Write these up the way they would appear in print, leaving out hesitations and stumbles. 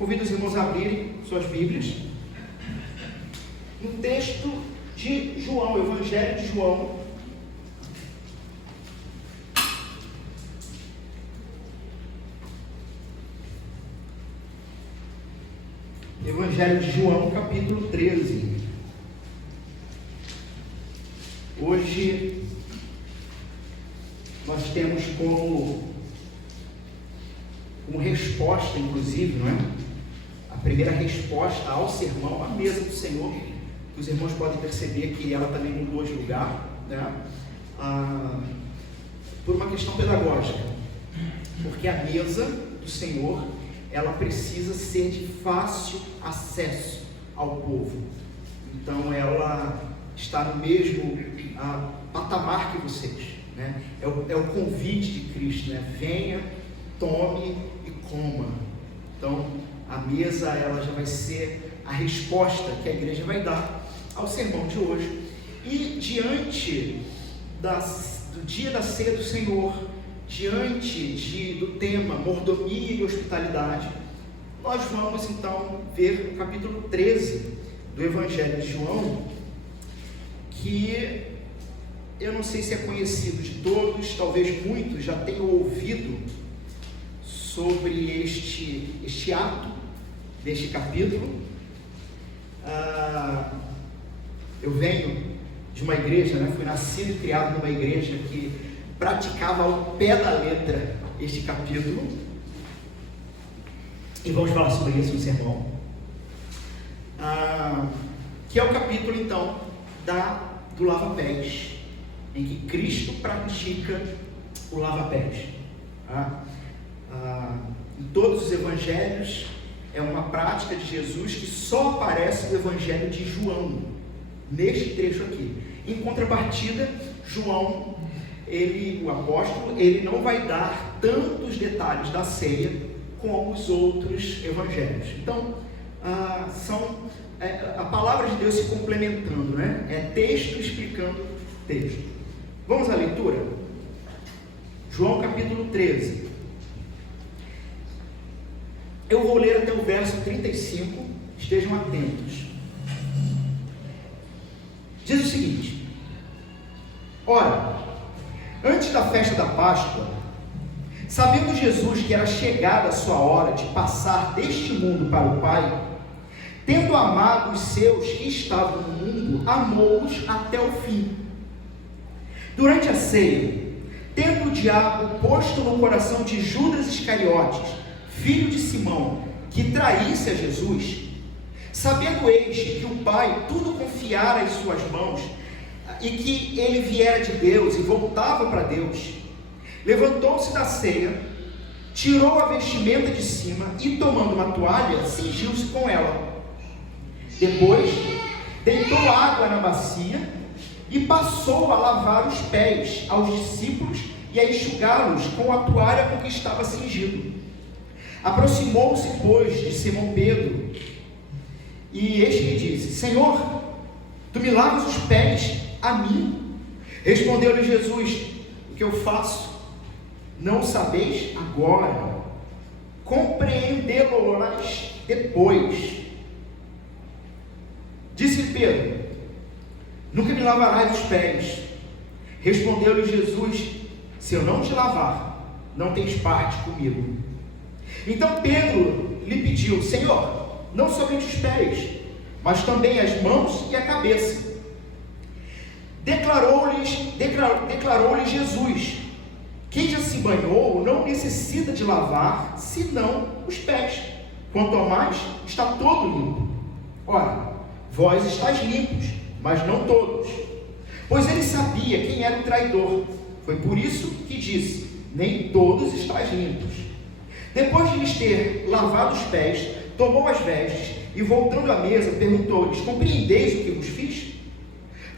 Convido os irmãos a abrirem suas Bíblias no texto de João, Evangelho de João, Evangelho de João, capítulo 13. Hoje nós temos como resposta, inclusive, não é? A primeira resposta ao sermão, a mesa do Senhor, que os irmãos podem perceber que ela também mudou de lugar, né? Por uma questão pedagógica, porque a mesa do Senhor, ela precisa ser de fácil acesso ao povo. Então ela está no mesmo patamar que vocês, né? É o convite de Cristo, né? Venha, tome e coma. Então a mesa, ela já vai ser a resposta que a igreja vai dar ao sermão de hoje. E diante do dia da ceia do Senhor, diante do tema mordomia e hospitalidade, nós vamos então ver o capítulo 13 do Evangelho de João, que eu não sei se é conhecido de todos, talvez muitos já tenham ouvido sobre este ato deste capítulo. Eu venho de uma igreja, né? Fui nascido e criado numa igreja que praticava ao pé da letra este capítulo, e vamos falar sobre isso no sermão, que é o capítulo então do lava-pés, em que Cristo pratica o lava-pés. Em todos os evangelhos é uma prática de Jesus que só aparece no Evangelho de João, neste trecho aqui. Em contrapartida, João, o apóstolo, ele não vai dar tantos detalhes da ceia como os outros evangelhos. Então, são a palavra de Deus se complementando, né? É texto explicando texto. Vamos à leitura? João capítulo 13. Eu vou ler até o verso 35, estejam atentos. Diz o seguinte: ora, antes da festa da Páscoa, sabendo Jesus que era chegada a sua hora de passar deste mundo para o Pai, tendo amado os seus que estavam no mundo, amou-os até o fim. Durante a ceia, tendo o diabo posto no coração de Judas Iscariotes, filho de Simão, que traísse a Jesus, sabendo este que o Pai tudo confiara em suas mãos, e que ele viera de Deus e voltava para Deus, levantou-se da ceia, tirou a vestimenta de cima e, tomando uma toalha, cingiu-se com ela. Depois, deitou água na bacia e passou a lavar os pés aos discípulos e a enxugá-los com a toalha com que estava cingido. Aproximou-se, pois, de Simão Pedro, e este lhe disse: Senhor, tu me lavas os pés a mim? Respondeu-lhe Jesus: o que eu faço, não o sabeis agora, compreendê-lo-ás depois. Disse-lhe Pedro: nunca me lavarás os pés. Respondeu-lhe Jesus: se eu não te lavar, não tens parte comigo. Então Pedro lhe pediu: Senhor, não somente os pés, mas também as mãos e a cabeça. Declarou-lhe Jesus: quem já se banhou não necessita de lavar, senão os pés. Quanto ao mais, está todo limpo. Ora, vós estáis limpos, mas não todos. Pois ele sabia quem era o traidor. Foi por isso que disse: nem todos estáis limpos. Depois de lhes ter lavado os pés, tomou as vestes e, voltando à mesa, perguntou-lhes: compreendeis o que vos fiz?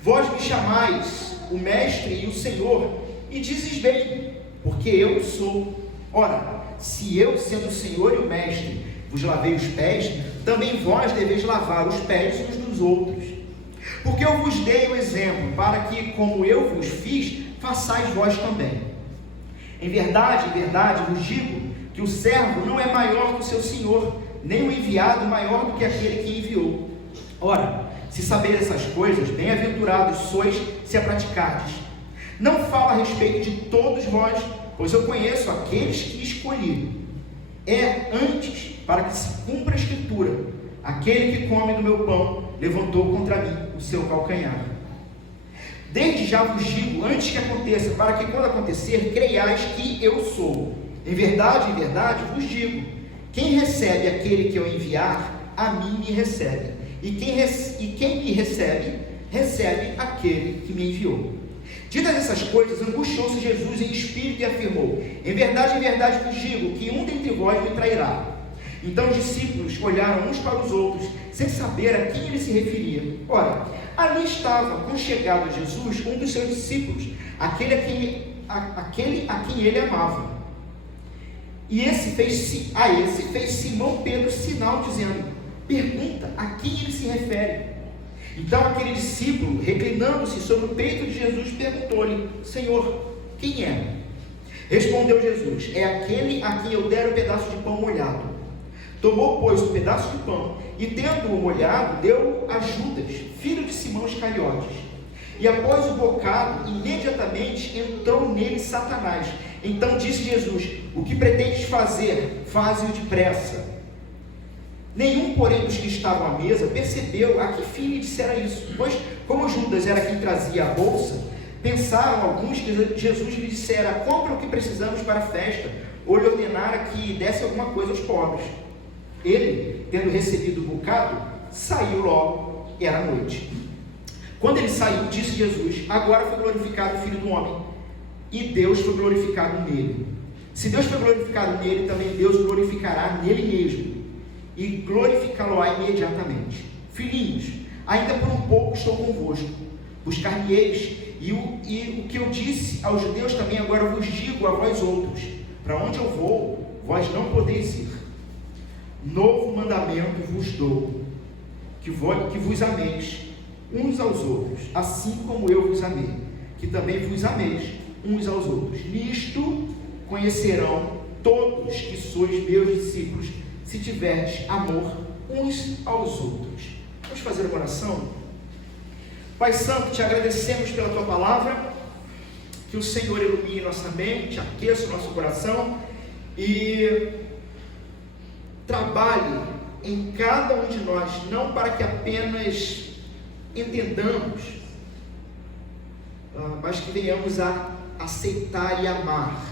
Vós me chamais o Mestre e o Senhor, e dizes bem, porque eu o sou. Ora, se eu, sendo o Senhor e o Mestre, vos lavei os pés, também vós deveis lavar os pés uns dos outros. Porque eu vos dei o exemplo, para que, como eu vos fiz, façais vós também. Em verdade, vos digo que o servo não é maior que o seu senhor, nem o enviado maior do que aquele que enviou. Ora, se saber essas coisas, bem-aventurados sois se a praticardes. Não falo a respeito de todos vós, pois eu conheço aqueles que escolhi. É antes, para que se cumpra a Escritura: aquele que come do meu pão levantou contra mim o seu calcanhar. Desde já vos digo, antes que aconteça, para que quando acontecer, creiais que eu sou. Em verdade, vos digo: quem recebe aquele que eu enviar, a mim me recebe. E quem me recebe, recebe aquele que me enviou. Ditas essas coisas, angustiou-se Jesus em espírito e afirmou: em verdade vos digo, que um dentre vós me trairá. Então os discípulos olharam uns para os outros, sem saber a quem ele se referia. Ora, ali estava conchegado a Jesus um dos seus discípulos, aquele a quem ele amava. E a esse fez Simão Pedro sinal, dizendo: pergunta a quem ele se refere. Então aquele discípulo, reclinando-se sobre o peito de Jesus, perguntou-lhe: Senhor, quem é? Respondeu Jesus: é aquele a quem eu der o pedaço de pão molhado. Tomou, pois, o pedaço de pão, e tendo-o molhado, deu a Judas, filho de Simão Iscariotes. E após o bocado, imediatamente entrou nele Satanás. Então disse Jesus: o que pretendes fazer, faze-o depressa. Nenhum, porém, dos que estavam à mesa percebeu a que fim lhe dissera isso, pois, como Judas era quem trazia a bolsa, pensaram alguns que Jesus lhe dissera: compra o que precisamos para a festa, ou lhe ordenara que desse alguma coisa aos pobres. Ele, tendo recebido o bocado, saiu logo, era noite. Quando ele saiu, disse Jesus: agora foi glorificado o Filho do Homem, e Deus foi glorificado nele. Se Deus foi glorificado nele, também Deus glorificará nele mesmo, e glorificá-lo-á imediatamente. Filhinhos, ainda por um pouco estou convosco, buscar-me-eis, e o que eu disse aos judeus também agora vos digo a vós outros: para onde eu vou, vós não podeis ir. Novo mandamento vos dou, que vos ameis uns aos outros, assim como eu vos amei, que também vos ameis uns aos outros. Nisto conhecerão todos que sois meus discípulos, se tiverdes amor uns aos outros. Vamos fazer uma oração? Pai Santo, te agradecemos pela tua palavra, que o Senhor ilumine nossa mente, aqueça o nosso coração e trabalhe em cada um de nós, não para que apenas entendamos, mas que venhamos a aceitar e amar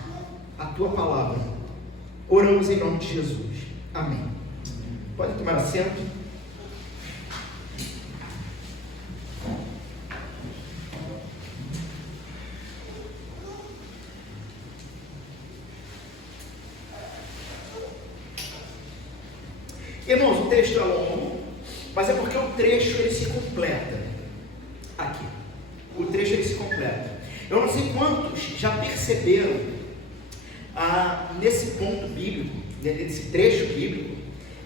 a tua palavra. Oramos em nome de Jesus. Amém. Pode tomar assento. Irmãos, o texto é longo, mas é porque o trecho ele se completa aqui. O trecho ele se completa. Eu não sei quantos já perceberam nesse ponto bíblico, nesse trecho bíblico,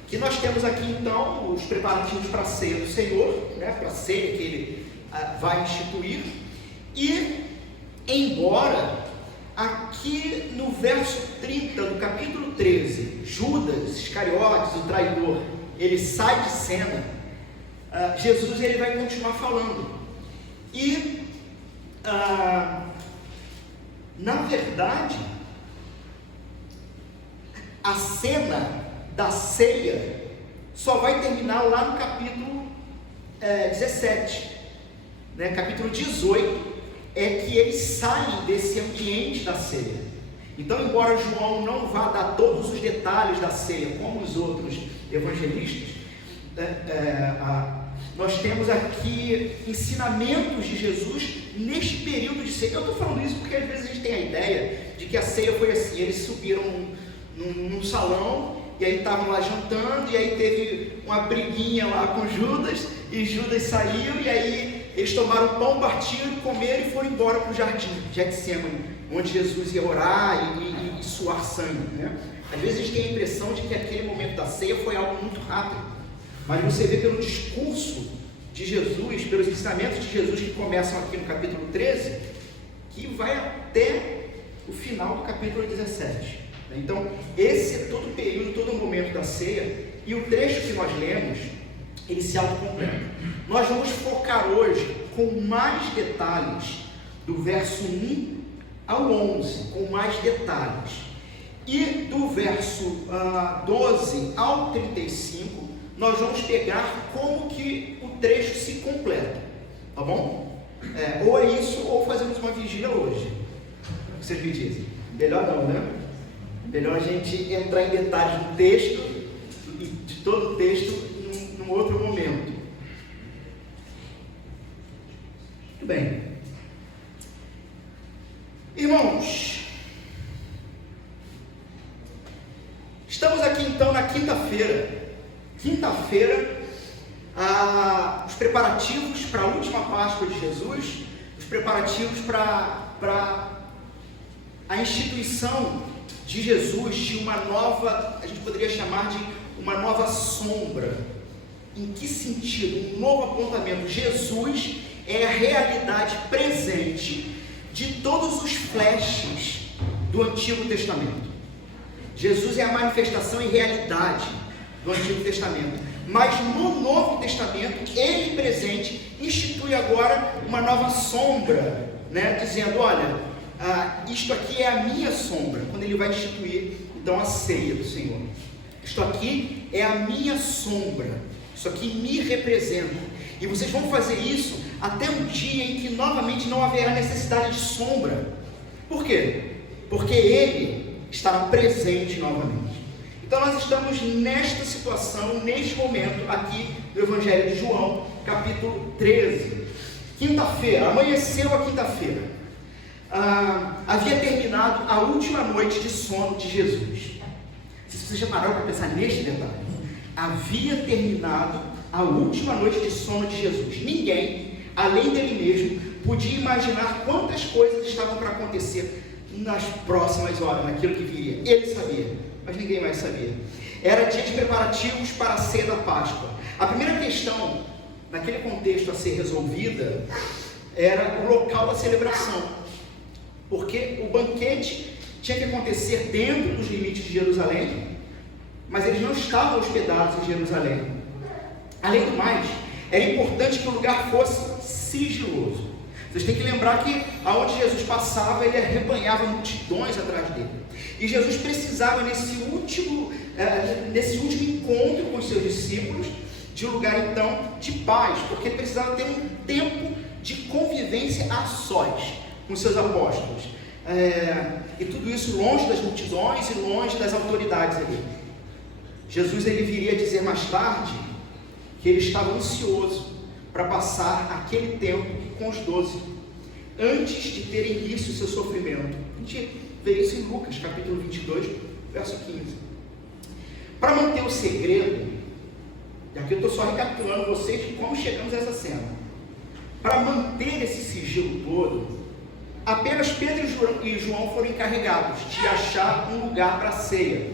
que nós temos aqui então os preparativos para a ceia do Senhor, né, para a ceia que ele vai instituir. E embora aqui no verso 30 do capítulo 13, Judas Iscariotes, o traidor, ele sai de cena, Jesus ele vai continuar falando. E na verdade, a cena da ceia só vai terminar lá no capítulo 17, né? Capítulo 18 é que eles saem desse ambiente da ceia. Então, embora João não vá dar todos os detalhes da ceia, como os outros evangelistas, nós temos aqui ensinamentos de Jesus neste período de ceia. Eu estou falando isso porque às vezes a gente tem a ideia de que a ceia foi assim: eles subiram num salão, e aí estavam lá jantando, e aí teve uma briguinha lá com Judas, e Judas saiu, e aí eles tomaram o pão, partiram, comeram e foram embora para o jardim Getsêmani, onde Jesus ia orar e suar sangue, né? Às vezes a gente tem a impressão de que aquele momento da ceia foi algo muito rápido, mas você vê pelo discurso de Jesus, pelos ensinamentos de Jesus que começam aqui no capítulo 13, que vai até o final do capítulo 17. Então, esse é todo o período, todo o momento da ceia, E o trecho que nós lemos, ele se autocompleta. Nós vamos focar hoje com mais detalhes do verso 1 ao 11, com mais detalhes. E do verso 12 ao 35, nós vamos pegar como que o trecho se completa, tá bom? Ou é isso, ou fazemos uma vigília hoje. O que vocês me dizem? Melhor não, né? Melhor a gente entrar em detalhes do texto, de todo o texto, num outro momento. Muito bem. Irmãos, estamos aqui então na quinta-feira. Os preparativos para a última Páscoa de Jesus, os preparativos para a instituição de Jesus de uma nova, a gente poderia chamar de uma nova sombra. Em que sentido? Um novo apontamento. Jesus é a realidade presente de todos os flashes do Antigo Testamento. Jesus é a manifestação e realidade do Antigo Testamento. Mas no Novo Testamento, ele presente institui agora uma nova sombra, né? Dizendo, olha, isto aqui é a minha sombra, quando ele vai instituir então a ceia do Senhor. Isto aqui é a minha sombra, isso aqui me representa. E vocês vão fazer isso até um dia em que novamente não haverá necessidade de sombra. Por quê? Porque ele estará presente novamente. Então nós estamos nesta situação, neste momento aqui do Evangelho de João, capítulo 13. Quinta-feira, amanheceu a quinta-feira. Havia terminado a última noite de sono de Jesus. Se vocês já pararam para pensar neste detalhe, havia terminado a última noite de sono de Jesus. Ninguém, além dele mesmo, podia imaginar quantas coisas estavam para acontecer nas próximas horas, naquilo que viria. Ele sabia, mas ninguém mais sabia. Era dia de preparativos para a ceia da Páscoa. A primeira questão, naquele contexto a ser resolvida, era o local da celebração, porque o banquete tinha que acontecer dentro dos limites de Jerusalém, mas eles não estavam hospedados em Jerusalém. Além do mais, era importante que o lugar fosse sigiloso. Vocês têm que lembrar que aonde Jesus passava, ele arrebanhava multidões atrás dele. E Jesus precisava, nesse último encontro com os seus discípulos, de um lugar então de paz, porque ele precisava ter um tempo de convivência a sós com seus apóstolos. E tudo isso longe das multidões e longe das autoridades ali. Jesus ele viria dizer mais tarde que ele estava ansioso para passar aquele tempo com os 12, antes de ter início o seu sofrimento. A gente vê isso em Lucas, capítulo 22, verso 15. Para manter o segredo, e aqui eu estou só recapitulando vocês de como chegamos a essa cena. Para manter esse sigilo todo, apenas Pedro e João foram encarregados de achar um lugar para a ceia.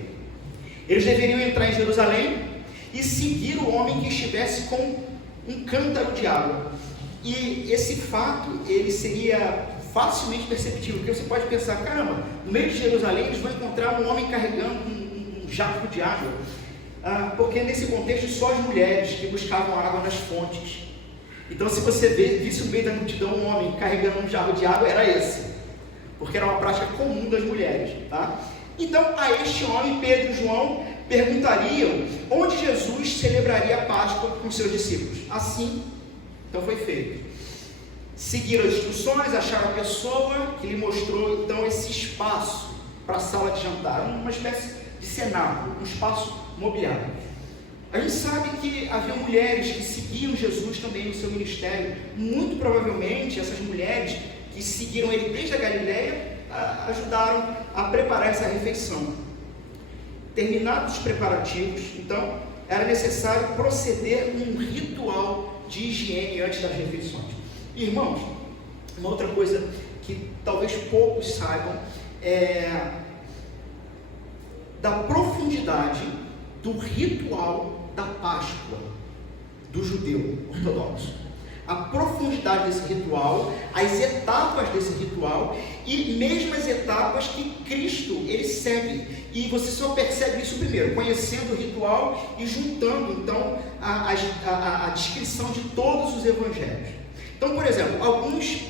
Eles deveriam entrar em Jerusalém e seguir o homem que estivesse com um cântaro de água. E esse fato, ele seria facilmente perceptível, porque você pode pensar, caramba, no meio de Jerusalém eles vão encontrar um homem carregando um jaco de água, porque nesse contexto só as mulheres que buscavam água nas fontes. Então se você visse no meio da multidão um homem carregando um jarro de água, era esse, porque era uma prática comum das mulheres, tá? Então a este homem, Pedro e João perguntariam onde Jesus celebraria a Páscoa com seus discípulos. Assim, então foi feito. Seguiram as instruções, acharam a pessoa que lhe mostrou então esse espaço para a sala de jantar, uma espécie de cenáculo, um espaço mobiliário. A gente sabe que havia mulheres que seguiam Jesus também no seu ministério. Muito provavelmente essas mulheres que seguiram ele desde a Galileia ajudaram a preparar essa refeição. Terminados os preparativos, então era necessário proceder um ritual de higiene antes das refeições. Irmãos, uma outra coisa que talvez poucos saibam é da profundidade do ritual da Páscoa do judeu ortodoxo. a profundidade desse ritual, as etapas desse ritual e mesmo as etapas que Cristo ele segue. E você só percebe isso primeiro, conhecendo o ritual e juntando então a descrição de todos os evangelhos. Então, por exemplo, alguns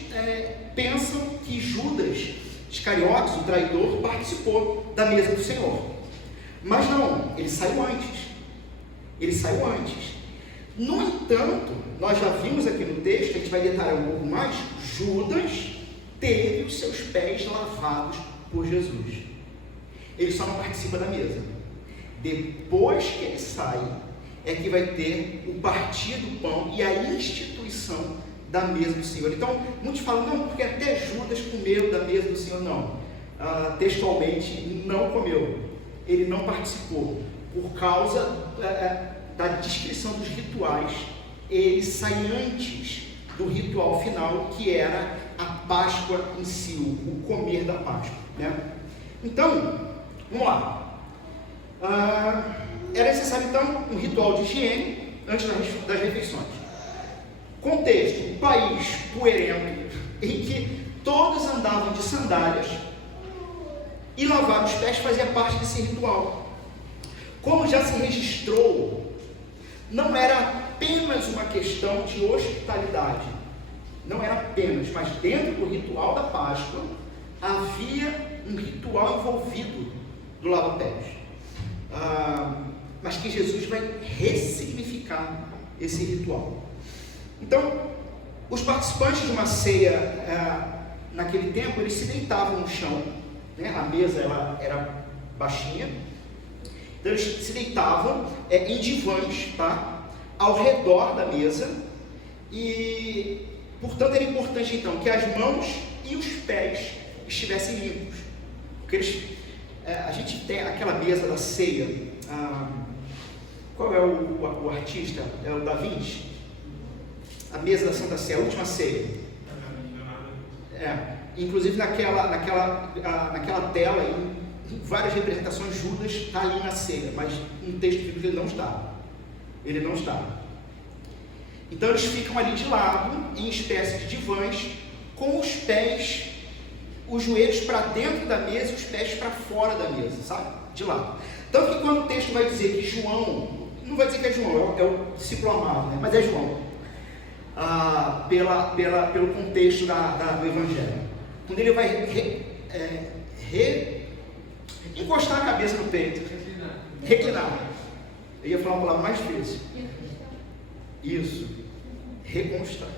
pensam que Judas Iscariotes, o traidor, participou da mesa do Senhor. Mas não, ele saiu antes. Ele saiu antes. No entanto, nós já vimos aqui no texto, a gente vai detalhar um pouco mais, Judas teve os seus pés lavados por Jesus. Ele só não participa da mesa. Depois que ele sai, é que vai ter o partir do pão e a instituição da mesa do Senhor. Então, muitos falam, não, porque até Judas comeu da mesa do Senhor. Não, textualmente não comeu. Ele não participou. Por causa da descrição dos rituais, ele sai antes do ritual final, que era a Páscoa em si, o comer da Páscoa, né? Então, vamos lá. Era necessário então um ritual de higiene antes das refeições. Contexto: um país poeirento em que todos andavam de sandálias e lavar os pés fazia parte desse ritual. Como já se registrou, não era apenas uma questão de hospitalidade, não era apenas, mas dentro do ritual da Páscoa havia um ritual envolvido do lava-pés, mas que Jesus vai ressignificar esse ritual. Então, os participantes de uma ceia naquele tempo, eles se deitavam no chão, né? A mesa ela era baixinha, então eles se deitavam em divãs, tá? Ao redor da mesa, e portanto era importante então que as mãos e os pés estivessem limpos, porque a gente tem aquela mesa da ceia, qual é o artista? É o Da Vinci? A mesa da Santa Ceia, a última ceia. Inclusive naquela tela, em várias representações, Judas está ali na ceia, mas no texto bíblico ele não está. Ele não está. Então eles ficam ali de lado, em espécie de divãs, com os pés, os joelhos para dentro da mesa e os pés para fora da mesa, sabe? De lado. Tanto que quando o texto vai dizer que João, não vai dizer que é João, é o discípulo amado, né? Mas é João. Pelo contexto do Evangelho. Quando ele vai encostar a cabeça no peito, reclinar. Eu ia falar uma palavra mais difícil. Isso. Reconstar.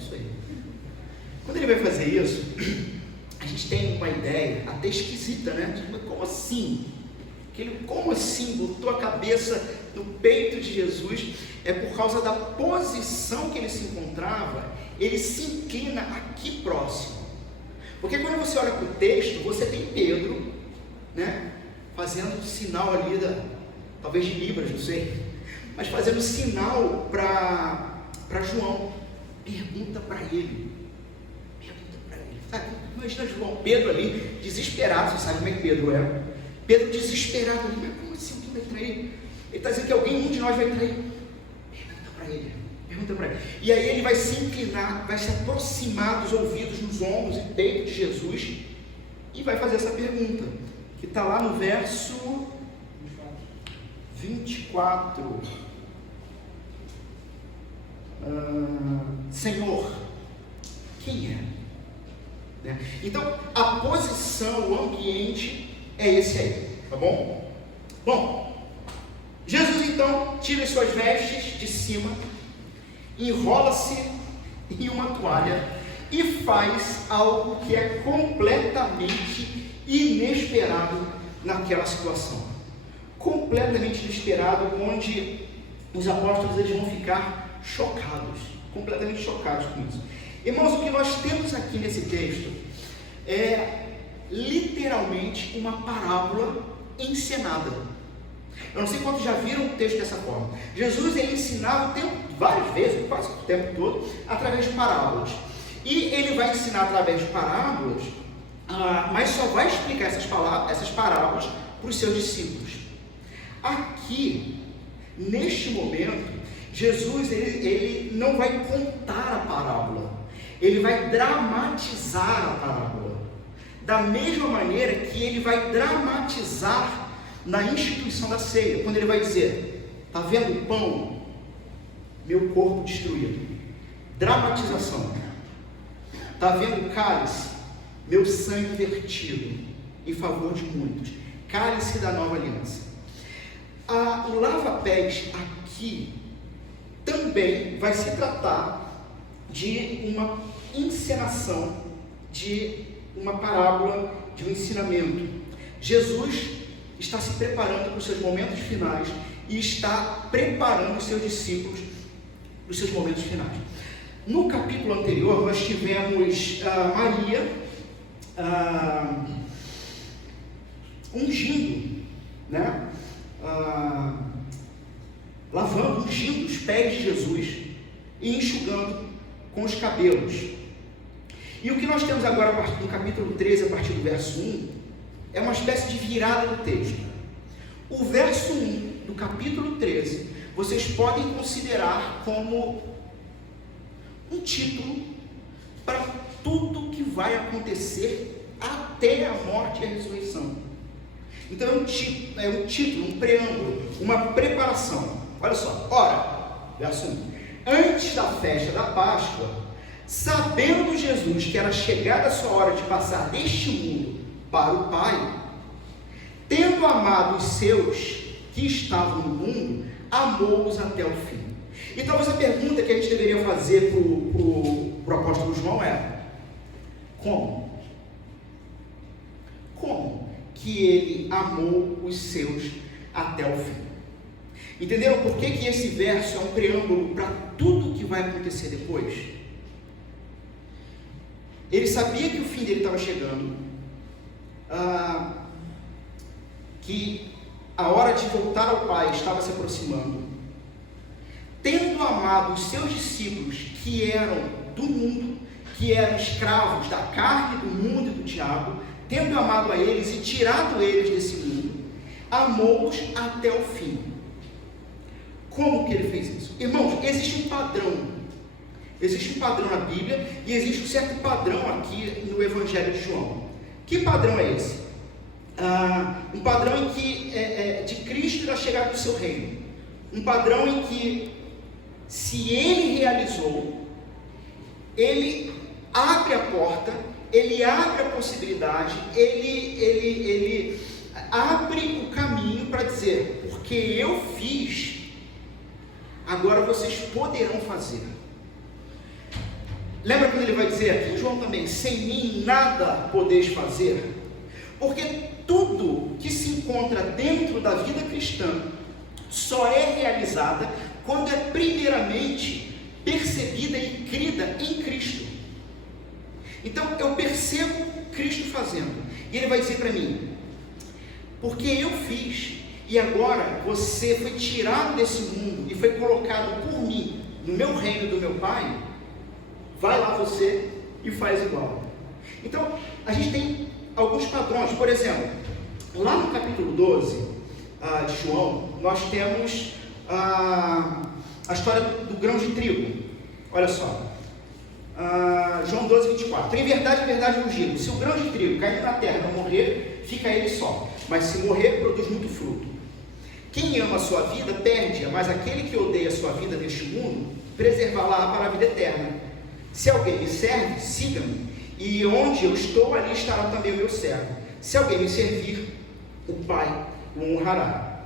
Isso aí. Quando ele vai fazer isso, a gente tem uma ideia até esquisita, né? Como assim? Como assim botou a cabeça no peito de Jesus? É por causa da posição que ele se encontrava, ele se inclina aqui próximo. Porque quando você olha para o texto, você tem Pedro, né, fazendo sinal ali, talvez de Libras, não sei, mas fazendo sinal para João. Pergunta para ele. Sabe, imagina João, Pedro ali, desesperado. Você sabe como é que Pedro é? Pedro desesperado ali, mas como assim, quem vai trair? Ele está dizendo que um de nós vai trair. Pergunta para ele. E aí ele vai se inclinar, vai se aproximar dos ouvidos, nos ombros e peito de Jesus e vai fazer essa pergunta, que está lá no verso 24. Senhor, quem é? Né? Então, a posição, o ambiente é esse aí, tá bom? Bom, Jesus então tira as suas vestes de cima, enrola-se em uma toalha e faz algo que é completamente inesperado naquela situação. Completamente inesperado, onde os apóstolos eles vão ficar chocados, completamente chocados com isso. Irmãos, o que nós temos aqui nesse texto é literalmente uma parábola encenada. Eu não sei quantos já viram o texto dessa forma. Jesus ele ensinava várias vezes, quase o tempo todo, através de parábolas. E ele vai ensinar através de parábolas, mas só vai explicar essas parábolas para os seus discípulos. Aqui, neste momento, Jesus, ele não vai contar a parábola, ele vai dramatizar a parábola, da mesma maneira que ele vai dramatizar na instituição da ceia, quando ele vai dizer: está vendo o pão? Meu corpo destruído. Dramatização. Está vendo o cálice? Meu sangue vertido em favor de muitos. Cálice da nova aliança. O lava-pés aqui também vai se tratar de uma encenação, de uma parábola, de um ensinamento. Jesus está se preparando para os seus momentos finais e está preparando os seus discípulos para os seus momentos finais. No capítulo anterior, nós tivemos Maria ungindo, né? Lavando, ungindo os pés de Jesus e enxugando com os cabelos. E o que nós temos agora no capítulo 13, a partir do verso 1, é uma espécie de virada do texto. O verso 1 do capítulo 13, vocês podem considerar como um título para tudo que vai acontecer até a morte e a ressurreição. Então é um título, um preâmbulo, uma preparação. Olha só, ora, verso 1: antes da festa da Páscoa, sabendo Jesus que era chegada a sua hora de passar deste mundo para o Pai, tendo amado os seus que estavam no mundo, amou-os até o fim. E talvez a pergunta que a gente deveria fazer para o apóstolo João é: como? Como que ele amou os seus até o fim? Entenderam por que esse verso é um preâmbulo para tudo que vai acontecer depois? Ele sabia que o fim dele estava chegando, que a hora de voltar ao Pai estava se aproximando. Tendo amado os seus discípulos que eram do mundo, que eram escravos da carne, do mundo e do diabo, tendo amado a eles e tirado eles desse mundo, amou-os até o fim. Como que ele fez isso? Irmãos, existe um padrão. Existe um padrão na Bíblia e existe um certo padrão aqui no Evangelho de João. Que padrão é esse? Um padrão em que de Cristo na chegada do seu reino. Um padrão em que, se ele realizou, ele abre a porta, ele abre a possibilidade, ele abre o caminho para dizer: porque eu fiz, agora vocês poderão fazer. Lembra quando ele vai dizer aqui, João também: sem mim nada podeis fazer? Porque tudo que se encontra dentro da vida cristã só é realizada quando é primeiramente percebida e crida em Cristo. Então eu percebo Cristo fazendo, e ele vai dizer para mim: porque eu fiz, e agora você foi tirado desse mundo e foi colocado por mim no meu reino do meu Pai, vai lá você e faz igual. Então a gente tem alguns padrões. Por exemplo, lá no capítulo 12 de João, nós temos a história do grão de trigo. Olha só, João 12, 24: em verdade vos digo, se o grão de trigo cair na terra e não morrer, fica ele só, mas se morrer, produz muito fruto. Quem ama a sua vida, perde-a, mas aquele que odeia a sua vida neste mundo, preservá-la para a vida eterna. Se alguém me serve, siga-me, e onde eu estou, ali estará também o meu servo. Se alguém me servir, o Pai o honrará.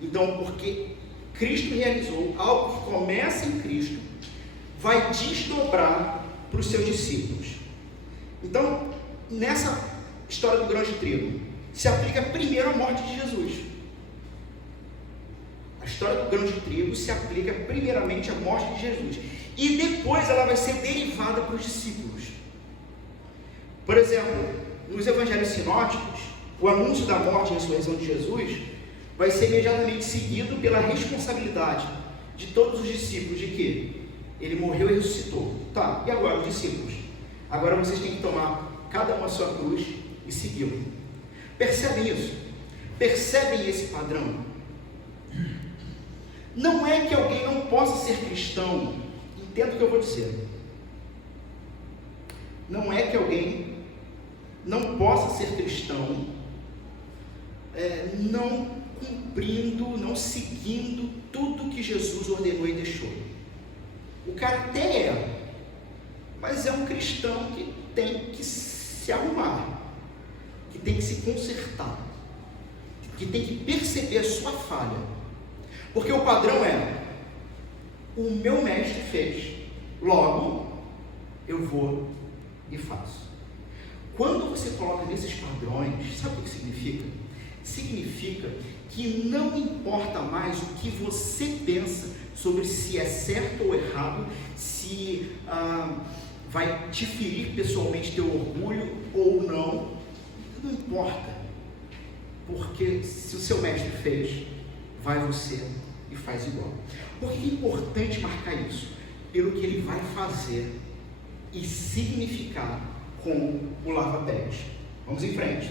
Então, porque Cristo realizou algo que começa em Cristo, vai desdobrar para os seus discípulos. Então, nessa história do grão de trigo, se aplica primeiro à morte de Jesus. A história do grão de trigo se aplica primeiramente à morte de Jesus, e depois ela vai ser derivada para os discípulos. Por exemplo, nos evangelhos sinóticos, o anúncio da morte e ressurreição de Jesus vai ser imediatamente seguido pela responsabilidade de todos os discípulos de que ele morreu e ressuscitou. Tá, e agora os discípulos? Agora vocês têm que tomar cada um a sua cruz e segui-lo. Percebem isso? Percebem esse padrão? Não é que alguém não possa ser cristão, entenda o que eu vou dizer. Não é que alguém não possa ser cristão, não cumprindo, não seguindo tudo que Jesus ordenou e deixou. O cara até mas é um cristão que tem que se arrumar, que tem que se consertar, que tem que perceber a sua falha, porque o padrão o meu mestre fez, logo eu vou e faço. Quando você coloca nesses padrões, sabe o que significa? Significa que não importa mais o que você pensa sobre se é certo ou errado, se vai te ferir pessoalmente teu orgulho ou não, não importa, porque se o seu mestre fez, vai você e faz igual. Por que é importante marcar isso? Pelo que ele vai fazer e significar com o lava-pés. Vamos em frente.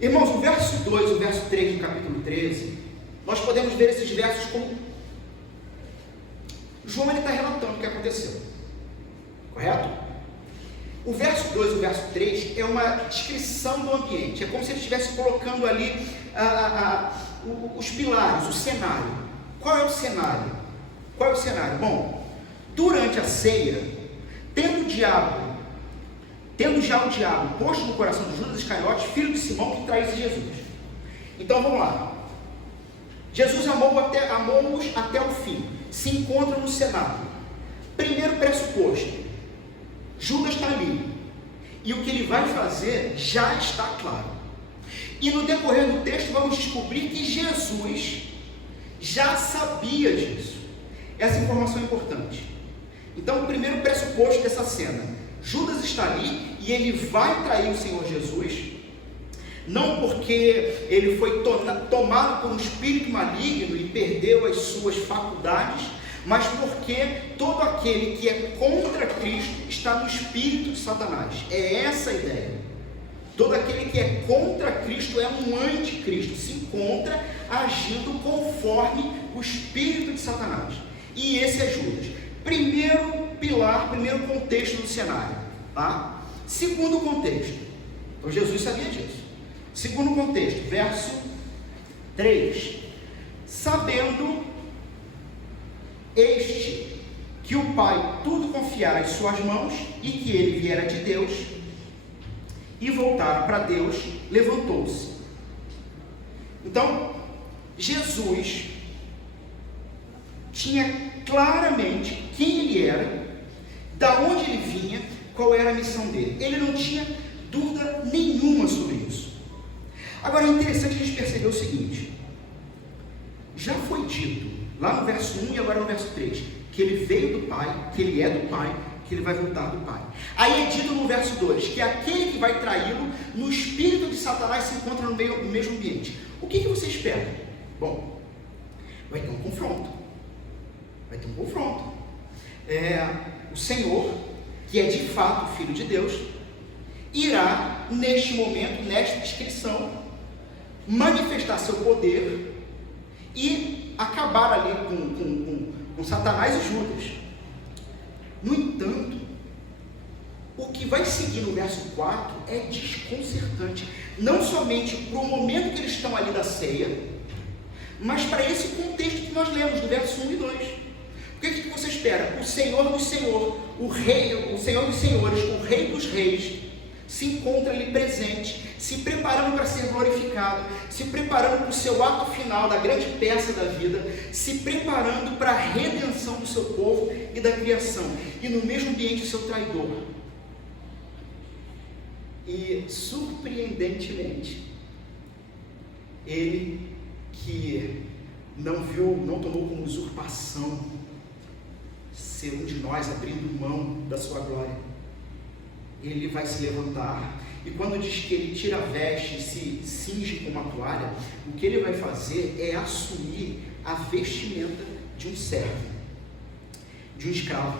Irmãos, o verso 2 e o verso 3 do capítulo 13, nós podemos ver esses versos como João está relatando o que aconteceu. Correto? O verso 2 e o verso 3 é uma descrição do ambiente. É como se ele estivesse colocando ali os pilares, o cenário. Qual é o cenário? Qual é o cenário? Bom, durante a ceia, tendo já o diabo posto no coração de Judas Iscariotes, filho de Simão, que traísse Jesus. Então vamos lá. Jesus amou-os até o fim. Se encontra no cenário. Primeiro pressuposto: Judas está ali. E o que ele vai fazer já está claro. E no decorrer do texto vamos descobrir que Jesus já sabia disso. Essa informação é importante. Então, o primeiro pressuposto dessa cena: Judas está ali e ele vai trair o Senhor Jesus, não porque ele foi tomado por um espírito maligno e perdeu as suas faculdades, mas porque todo aquele que é contra Cristo está no espírito de Satanás. É essa a ideia. Todo aquele que é contra Cristo é um anticristo, se encontra agindo conforme o espírito de Satanás. E esse é Judas. Primeiro pilar, primeiro contexto do cenário, tá? Segundo contexto, então Jesus sabia disso. Segundo contexto, verso 3: sabendo este que o Pai tudo confiara em suas mãos e que ele viera de Deus e voltara para Deus, levantou-se. Então, Jesus tinha claramente quem ele era, da onde ele vinha, qual era a missão dele. Ele não tinha dúvida nenhuma sobre isso. Agora é interessante a gente perceber o seguinte: já foi dito lá no verso 1 e agora no verso 3 que ele veio do Pai, que ele é do Pai, que ele vai voltar do Pai. Aí é dito no verso 2 que aquele que vai traí-lo no espírito de Satanás se encontra no mesmo ambiente. O que você espera? Bom, vai ter um confronto. O Senhor, que é de fato Filho de Deus, irá neste momento, nesta descrição, manifestar seu poder e acabar ali com Satanás e Judas. No entanto, o que vai seguir no verso 4 é desconcertante, não somente para o momento que eles estão ali da ceia, mas para esse contexto que nós lemos, do verso 1 e 2. O que você espera? O Senhor dos Senhores, o Senhor dos Senhores, o Rei dos Reis, se encontra ali presente, se preparando para ser glorificado, se preparando para o seu ato final da grande peça da vida, se preparando para a redenção do seu povo e da criação, e no mesmo ambiente o seu traidor. E surpreendentemente, ele que não tomou como usurpação ser um de nós, abrindo mão da sua glória, ele vai se levantar, e quando diz que ele tira a veste e se cinge com uma toalha, o que ele vai fazer é assumir a vestimenta de um servo, de um escravo.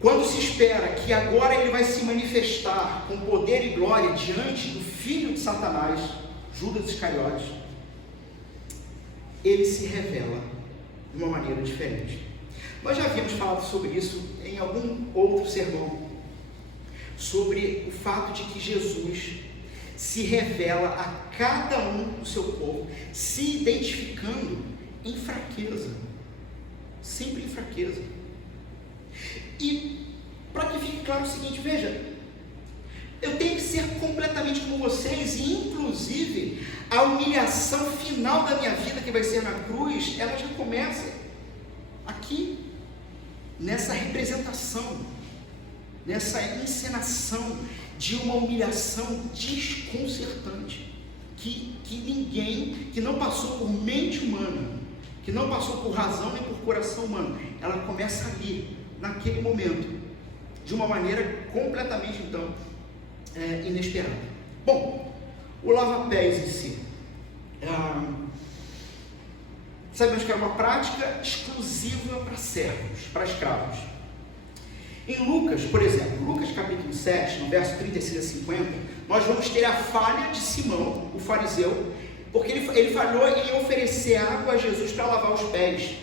Quando se espera que agora ele vai se manifestar com poder e glória diante do filho de Satanás, Judas Iscariotes, ele se revela de uma maneira diferente. Nós já havíamos falado sobre isso em algum outro sermão, sobre o fato de que Jesus se revela a cada um do seu povo, se identificando em fraqueza, sempre em fraqueza. E para que fique claro o seguinte, veja, eu tenho que ser completamente como vocês, e inclusive a humilhação final da minha vida, que vai ser na cruz, ela já começa aqui, nessa representação, nessa encenação de uma humilhação desconcertante, que ninguém, que não passou por mente humana, que não passou por razão nem por coração humano, ela começa ali, naquele momento, de uma maneira completamente, então, inesperada. Bom, o lava-pés em si, sabemos que é uma prática exclusiva para servos, para escravos. Em Lucas, por exemplo, Lucas capítulo 7, no verso 36 a 50, nós vamos ter a falha de Simão, o fariseu, porque ele falhou em oferecer água a Jesus para lavar os pés.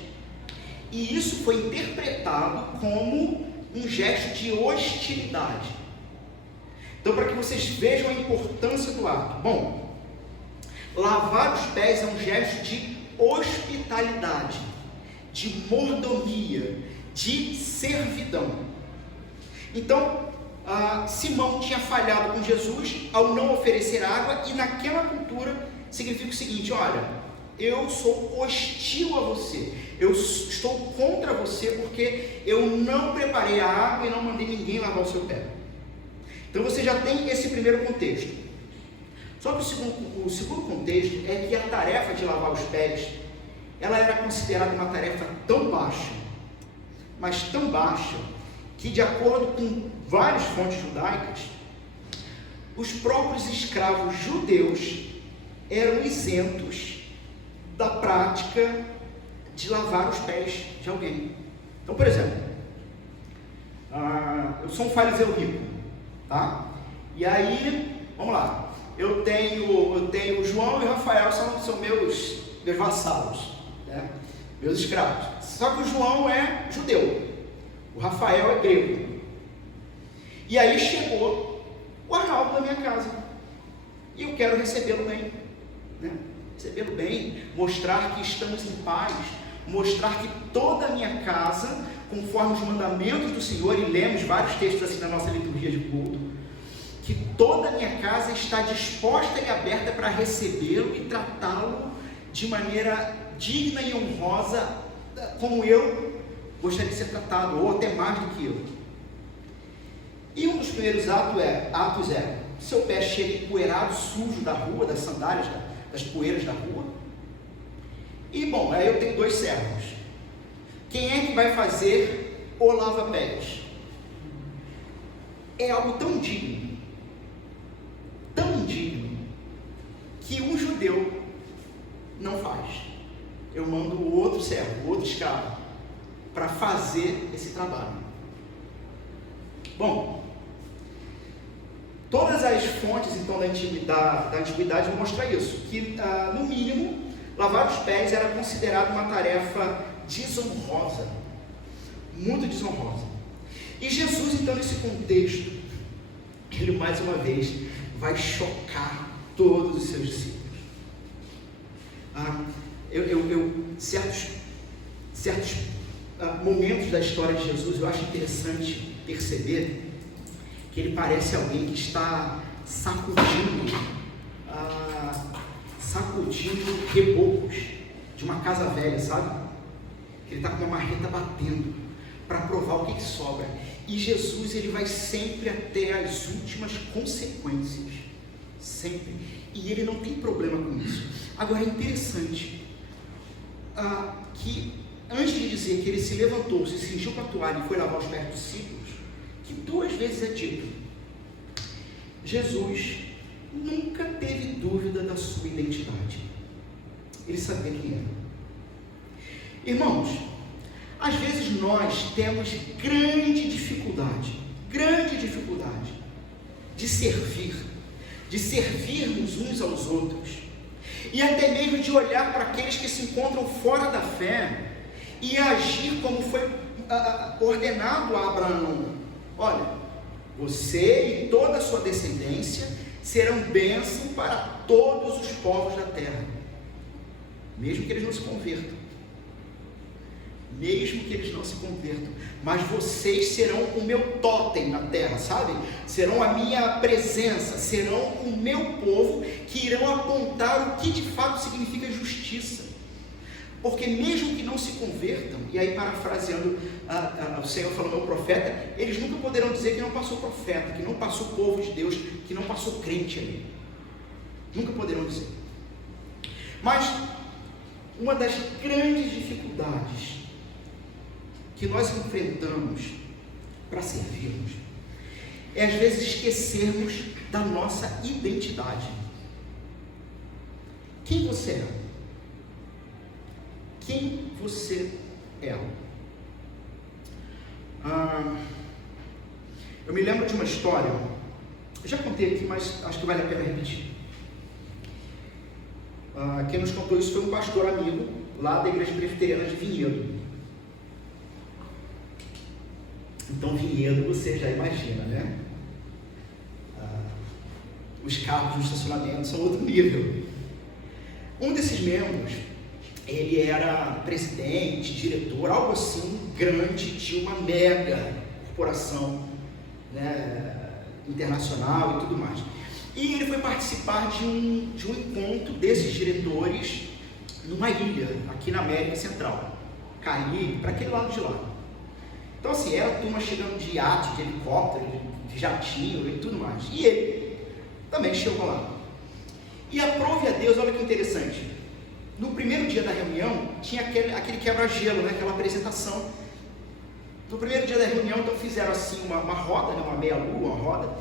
E isso foi interpretado como um gesto de hostilidade. Então, para que vocês vejam a importância do ato. Bom, lavar os pés é um gesto de hospitalidade, de mordomia, de servidão. Então, Simão tinha falhado com Jesus ao não oferecer água, e naquela cultura significa o seguinte: olha, eu sou hostil a você, eu estou contra você porque eu não preparei a água e não mandei ninguém lavar o seu pé. Então você já tem esse primeiro contexto. Só que o segundo contexto é que a tarefa de lavar os pés, ela era considerada uma tarefa tão baixa, mas tão baixa, que de acordo com várias fontes judaicas, os próprios escravos judeus eram isentos da prática de lavar os pés de alguém. Então, por exemplo, eu sou um fariseu rico, tá? E aí, vamos lá, eu tenho o João e o Rafael, são meus vassalos, né? Meus escravos. Só que o João é judeu, o Rafael é grego. E aí chegou o Arnaldo na minha casa, e eu quero recebê-lo bem, né? Recebê-lo bem, mostrar que estamos em paz, mostrar que toda a minha casa, conforme os mandamentos do Senhor, e lemos vários textos assim na nossa liturgia de culto, que toda a minha casa está disposta e aberta para recebê-lo e tratá-lo de maneira digna e honrosa, como eu gostaria de ser tratado, ou até mais do que eu. E um dos primeiros atos é, seu pé chega empoeirado, sujo da rua, das sandálias, das poeiras da rua. E bom, aí eu tenho 2 servos. Quem é que vai fazer o lava-pés? É algo tão digno, que um judeu não faz. Eu mando o outro servo, o outro escravo, para fazer esse trabalho. Bom, todas as fontes então da antiguidade vão mostrar isso, que no mínimo lavar os pés era considerado uma tarefa desonrosa, muito desonrosa. E Jesus então, nesse contexto, ele mais uma vez vai chocar todos os seus discípulos. Certos momentos da história de Jesus, eu acho interessante perceber que ele parece alguém que está sacudindo rebocos de uma casa velha, sabe? Que ele está com uma marreta batendo para provar o que sobra. E Jesus, ele vai sempre até as últimas consequências, sempre. E ele não tem problema com isso. Agora é interessante que antes de dizer que ele se levantou, se cingiu com a toalha e foi lavar os pés dos discípulos, que 2 vezes é dito: Jesus nunca teve dúvida da sua identidade. Ele sabia quem era. Irmãos, às vezes nós temos grande dificuldade de servirmos uns aos outros, e até mesmo de olhar para aqueles que se encontram fora da fé e agir como foi ordenado a Abraão. Olha, você e toda a sua descendência serão bênção para todos os povos da terra, mesmo que eles não se convertam. Mesmo que eles não se convertam, mas vocês serão o meu totem na terra, sabe? Serão a minha presença, serão o meu povo, que irão apontar o que de fato significa justiça. Porque mesmo que não se convertam, e aí parafraseando o Senhor falando ao profeta, eles nunca poderão dizer que não passou profeta, que não passou povo de Deus, que não passou crente ali. Nunca poderão dizer. Mas uma das grandes dificuldades que nós enfrentamos para servirmos é às vezes esquecermos da nossa identidade. Quem você é? Quem você é? Eu me lembro de uma história, eu já contei aqui, mas acho que vale a pena repetir. Quem nos contou isso foi um pastor amigo lá da igreja presbiteriana de Vinhedo. Então, Vinhedo, você já imagina, né? Os carros no estacionamento são outro nível. Um desses membros, ele era presidente, diretor, algo assim, grande, de uma mega corporação, né, internacional e tudo mais. E ele foi participar de um encontro desses diretores numa ilha, aqui na América Central, Caribe, para aquele lado de lá. Então assim, era a turma chegando de iate, de helicóptero, de jatinho e tudo mais. E ele também chegou lá. E aprove a Deus, olha que interessante. No primeiro dia da reunião, tinha aquele quebra-gelo, né, aquela apresentação. No primeiro dia da reunião, então fizeram assim uma roda, né, uma meia-lua, uma roda.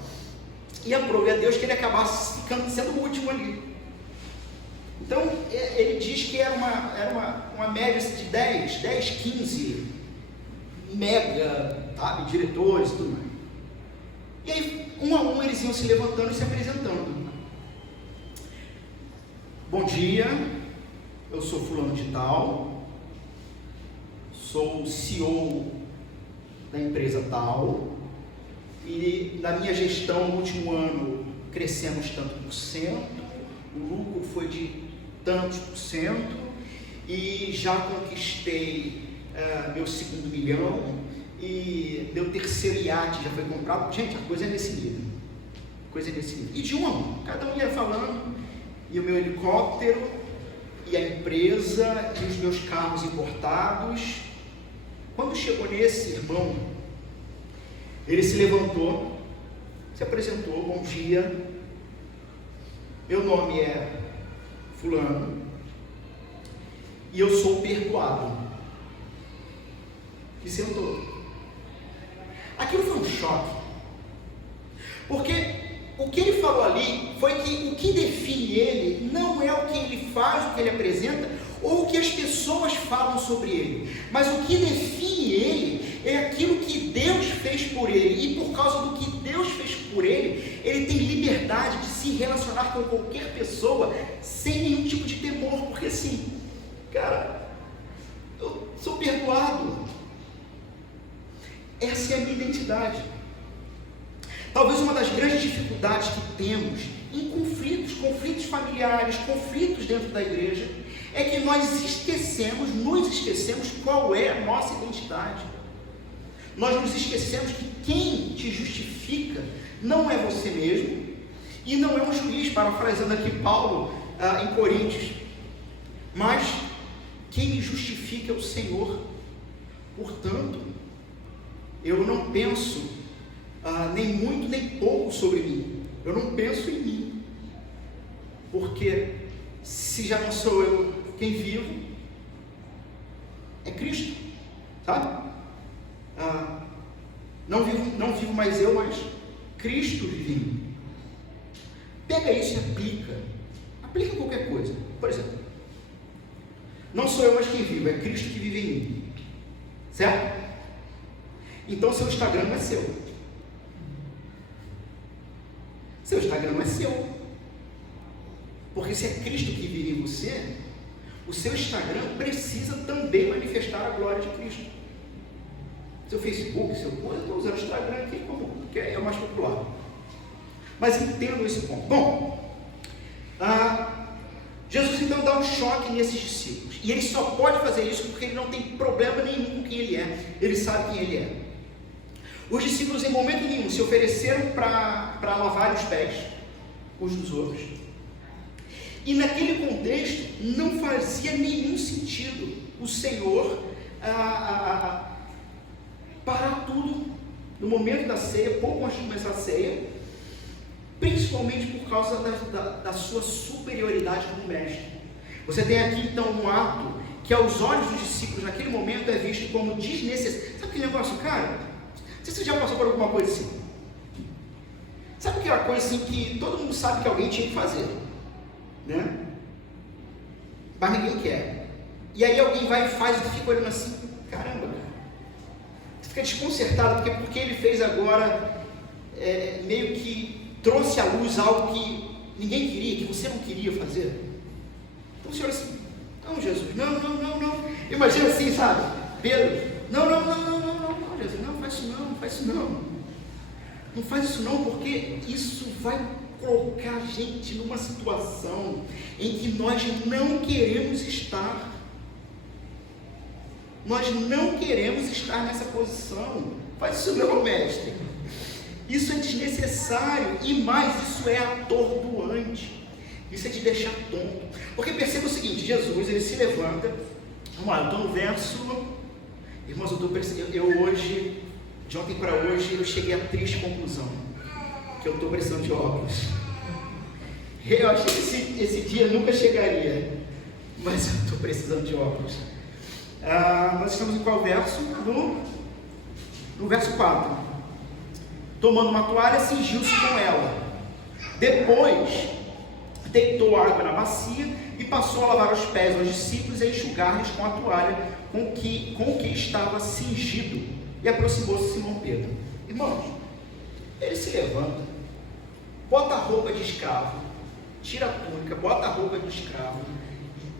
E aprove a Deus que ele acabasse sendo o último ali. Então, ele diz que era uma média de 10, 15 mega, sabe, diretores e tudo mais. E aí, um a um, eles iam se levantando e se apresentando. Bom dia, eu sou fulano de tal, sou o CEO da empresa tal, e na minha gestão, no último ano, crescemos tanto por cento, o lucro foi de tantos por cento, e já conquistei meu segundo milhão, e meu terceiro iate já foi comprado. Gente, a coisa é nesse nível. E de um a um, cada um ia falando, e o meu helicóptero, e a empresa, e os meus carros importados. Quando chegou nesse irmão, ele se levantou, se apresentou: bom dia, meu nome é fulano, e eu sou perdoado. E sentou. Aquilo foi um choque, porque o que ele falou ali foi que o que define ele não é o que ele faz, o que ele apresenta, ou o que as pessoas falam sobre ele, mas o que define ele é aquilo que Deus fez por ele, e por causa do que Deus fez por ele, ele tem liberdade de se relacionar com qualquer pessoa sem nenhum tipo de temor, porque assim, cara, eu sou perdoado. Essa é a minha identidade. Talvez uma das grandes dificuldades que temos em conflitos familiares, conflitos dentro da igreja, é que nós nos esquecemos qual é a nossa identidade. Nós nos esquecemos que quem te justifica não é você mesmo, e não é um juiz, parafraseando aqui Paulo em Coríntios, mas quem me justifica é o Senhor. Portanto, eu não penso nem muito nem pouco sobre mim. Eu não penso em mim, porque se já não sou eu quem vivo, é Cristo, sabe? Não vivo mais eu, mas Cristo vive em mim. Pega isso e aplica qualquer coisa. Por exemplo, não sou eu mais quem vivo, é Cristo que vive em mim, certo? Então seu Instagram não é seu. Seu Instagram não é seu. Porque se é Cristo que vive em você, o seu Instagram precisa também manifestar a glória de Cristo. Seu Facebook, eu estou usando o Instagram aqui porque é o mais popular. Mas entendo esse ponto. Bom, Jesus então dá um choque nesses discípulos. E ele só pode fazer isso porque ele não tem problema nenhum com quem ele é. Ele sabe quem ele é. Os discípulos em momento nenhum se ofereceram para lavar os pés uns dos outros. E naquele contexto não fazia nenhum sentido o Senhor parar tudo no momento da ceia, pouco antes de começar a ceia, principalmente por causa da sua superioridade como mestre. Você tem aqui então um ato que aos olhos dos discípulos naquele momento é visto como desnecessário. Sabe aquele negócio, cara? Não sei se você já passou por alguma coisa assim. Sabe aquela coisa assim que todo mundo sabe que alguém tinha que fazer, né? Mas ninguém quer. E aí alguém vai e faz e fica olhando assim, caramba, cara. Você fica desconcertado porque ele fez agora meio que trouxe à luz algo que ninguém queria, que você não queria fazer. Então o Senhor assim, não, Jesus, não. Imagina assim, sabe? Pedro, não, Jesus, não faz isso não. Não faz isso não, porque isso vai colocar a gente numa situação em que nós não queremos estar. Nós não queremos estar nessa posição. Faz isso não, mestre. Isso é desnecessário e mais, isso é atordoante. Isso é de deixar tonto. Porque perceba o seguinte, Jesus, ele se levanta. Vamos lá, eu estou no verso... Irmãos, eu hoje, de ontem para hoje, eu cheguei à triste conclusão que eu estou precisando de óculos. Eu achei que esse dia nunca chegaria, mas eu estou precisando de óculos. Nós estamos em qual verso? No verso 4. Tomando uma toalha, cingiu-se com ela. Depois, deitou água na bacia e passou a lavar os pés aos discípulos e a enxugar-lhes com a toalha com que estava cingido. E aproximou-se de Simão Pedro. Irmãos, ele se levanta, bota a roupa de escravo, tira a túnica, bota a roupa de escravo,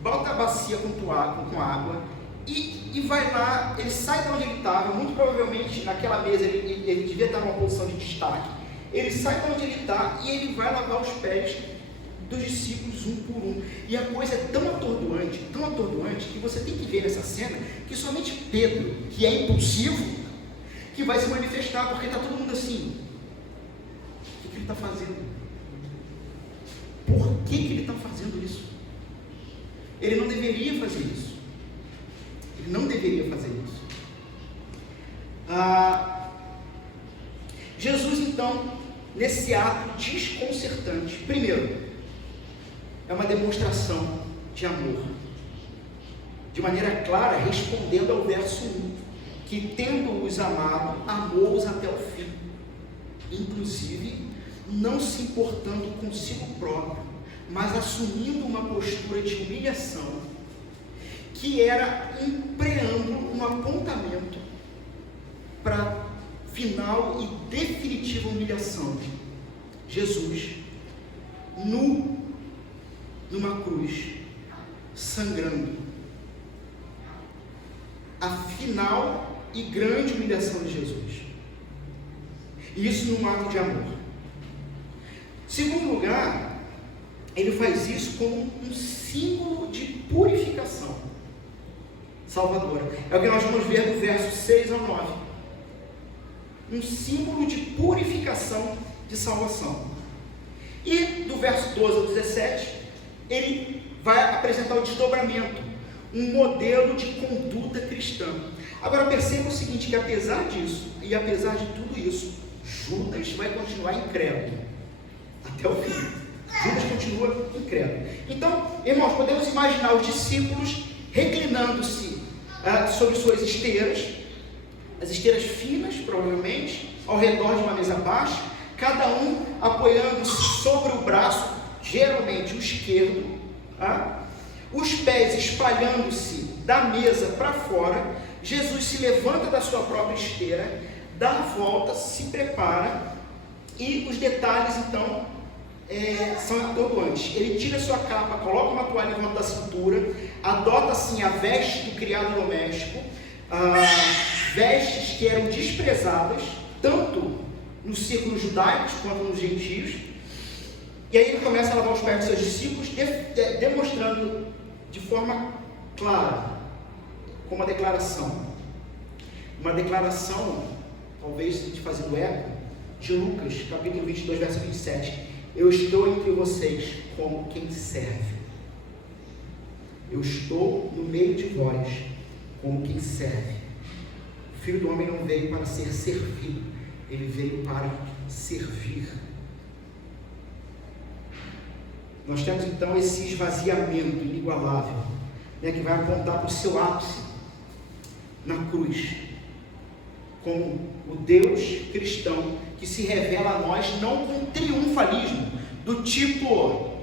bota a bacia com água e vai lá. Ele sai de onde ele estava, muito provavelmente naquela mesa ele devia estar numa posição de destaque. Ele sai de onde ele está e ele vai lavar os pés dos discípulos um por um. E a coisa é tão atordoante, que você tem que ver nessa cena que somente Pedro, que é impulsivo, que vai se manifestar, porque está todo mundo assim, o que ele está fazendo? Por que ele está fazendo isso? Ele não deveria fazer isso. Ele não deveria fazer isso. Jesus então, nesse ato desconcertante, primeiro, é uma demonstração de amor, de maneira clara, respondendo ao verso 1, que tendo-os amado, amou-os até o fim, inclusive não se importando consigo próprio, mas assumindo uma postura de humilhação, que era um preâmbulo, um apontamento para a final e definitiva humilhação. Jesus, nu, numa cruz, sangrando. A final e grande humilhação de Jesus. E isso num ato de amor. Segundo lugar, ele faz isso como um símbolo de purificação salvadora. É o que nós vamos ver do verso 6 ao 9. Um símbolo de purificação de salvação. E do verso 12 ao 17, ele vai apresentar o desdobramento, um modelo de conduta cristã. Agora perceba o seguinte, que apesar disso, e apesar de tudo isso, Judas vai continuar incrédulo até o fim. Judas continua incrédulo. Então, irmãos, podemos imaginar os discípulos reclinando-se sobre suas esteiras, as esteiras finas, provavelmente, ao redor de uma mesa baixa, cada um apoiando-se sobre o braço, geralmente o esquerdo, os pés espalhando-se da mesa para fora. Jesus se levanta da sua própria esteira, dá a volta, se prepara, e os detalhes então são atordoantes. Ele tira sua capa, coloca uma toalha em volta da cintura, adota assim a veste do criado doméstico, vestes que eram desprezadas, tanto nos círculos judaicos quanto nos gentios. E aí ele começa a lavar os pés dos seus discípulos, demonstrando de forma clara, com uma declaração, talvez a gente fazendo eco, de Lucas, capítulo 22, verso 27. Eu estou entre vocês como quem serve. Eu estou no meio de vós como quem serve. O Filho do Homem não veio para ser servido, ele veio para servir. Nós temos então esse esvaziamento inigualável, que vai apontar para o seu ápice na cruz, como o Deus cristão que se revela a nós não com triunfalismo, do tipo,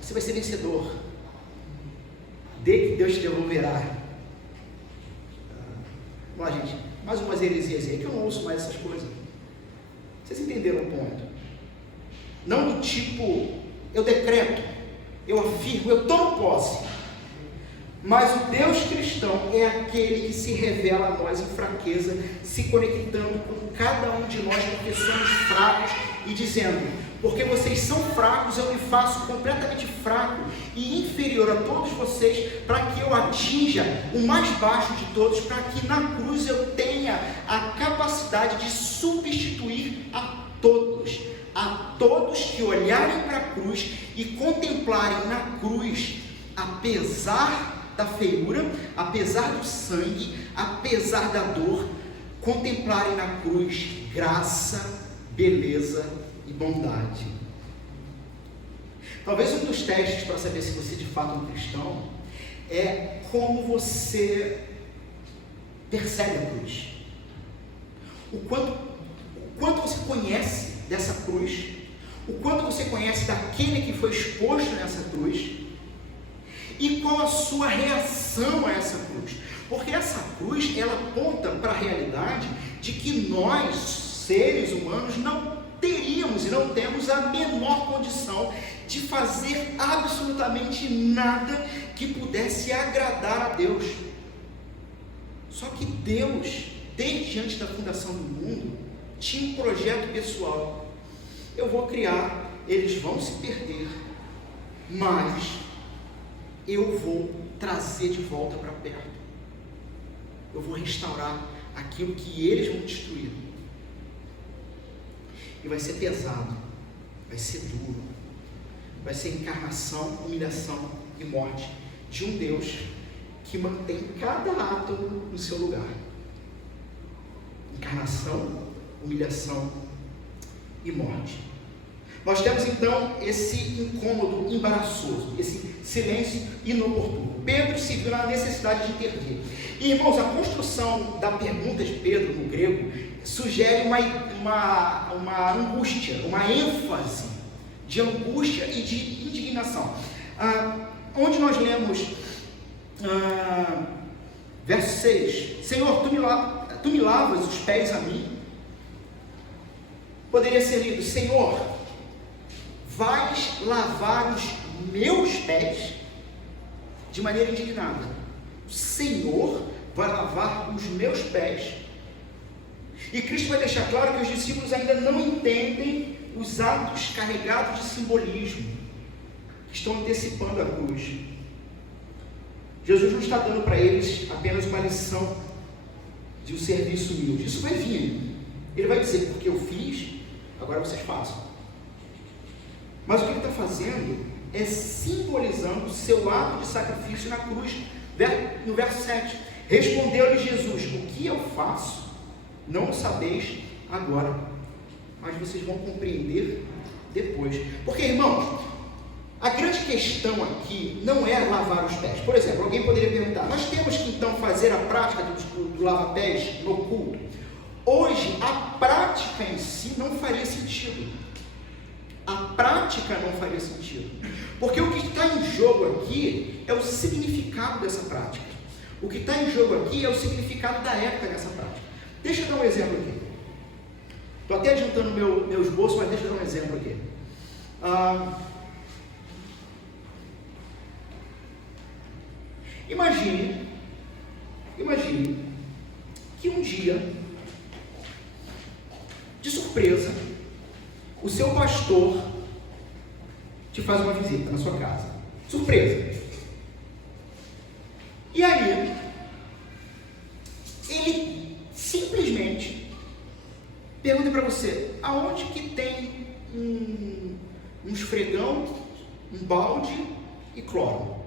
você vai ser vencedor, dê que Deus te devolverá. Vamos lá, gente, mais umas heresias aí, que eu não ouço mais essas coisas. Vocês entenderam o ponto? Não do tipo, eu decreto, eu afirmo, eu tomo posse. Mas o Deus cristão é aquele que se revela a nós em fraqueza, se conectando com cada um de nós, porque somos fracos, e dizendo, porque vocês são fracos, eu me faço completamente fraco e inferior a todos vocês, para que eu atinja o mais baixo de todos, para que na cruz eu tenha a capacidade de substituir a todos que olharem para a cruz e contemplarem na cruz, apesar da feiura, apesar do sangue, apesar da dor, contemplarem na cruz graça, beleza e bondade. Talvez um dos testes para saber se você de fato é um cristão é como você percebe a cruz, o quanto você conhece dessa cruz, o quanto você conhece daquele que foi exposto nessa cruz, e qual a sua reação a essa cruz. Porque essa cruz, ela aponta para a realidade de que nós, seres humanos, não teríamos e não temos a menor condição de fazer absolutamente nada que pudesse agradar a Deus. Só que Deus, desde antes da fundação do mundo, tinha um projeto pessoal. Eu vou criar, eles vão se perder, mas eu vou trazer de volta para perto. Eu vou restaurar aquilo que eles vão destruir. E vai ser pesado, vai ser duro, vai ser encarnação, humilhação e morte de um Deus que mantém cada átomo no seu lugar. Encarnação, humilhação e morte. Nós temos então esse incômodo embaraçoso, esse silêncio inoportuno. Pedro se viu na necessidade de intervir. E, irmãos, a construção da pergunta de Pedro no grego sugere uma angústia, uma ênfase de angústia e de indignação. Onde nós lemos verso 6: Senhor, tu me lavas os pés a mim? Poderia ser lido: Senhor, vais lavar os meus pés? De maneira indignada. O Senhor vai lavar os meus pés. E Cristo vai deixar claro que os discípulos ainda não entendem os atos carregados de simbolismo que estão antecipando a cruz. Jesus não está dando para eles apenas uma lição de um serviço humilde. Isso vai vir. Ele vai dizer: porque eu fiz, agora vocês façam. Mas o que ele está fazendo é simbolizando o seu ato de sacrifício na cruz. No verso 7, respondeu-lhe Jesus: o que eu faço, não o sabeis agora, mas vocês vão compreender depois. Porque, irmãos, a grande questão aqui não é lavar os pés. Por exemplo, alguém poderia perguntar: nós temos que então fazer a prática do lava-pés no culto? Hoje, a prática em si não faria sentido. A prática não faria sentido. Porque o que está em jogo aqui é o significado dessa prática. O que está em jogo aqui é o significado da época dessa prática. Deixa eu dar um exemplo aqui. Estou até adiantando meu esboço, mas deixa eu dar um exemplo aqui. Imagine que um dia, de surpresa, o seu pastor te faz uma visita na sua casa. Surpresa. E aí, ele simplesmente pergunta para você: aonde que tem um esfregão, um balde e cloro?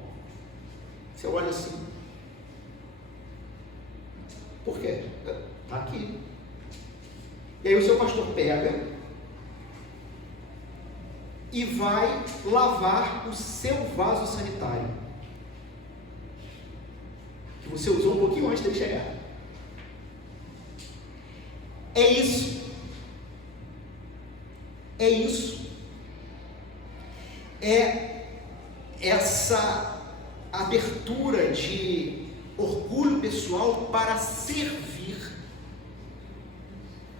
Você olha assim. Por quê? Está aqui. E aí o seu pastor pega e vai lavar o seu vaso sanitário, que você usou um pouquinho antes dele chegar. É isso. É isso. É essa abertura de orgulho pessoal para servir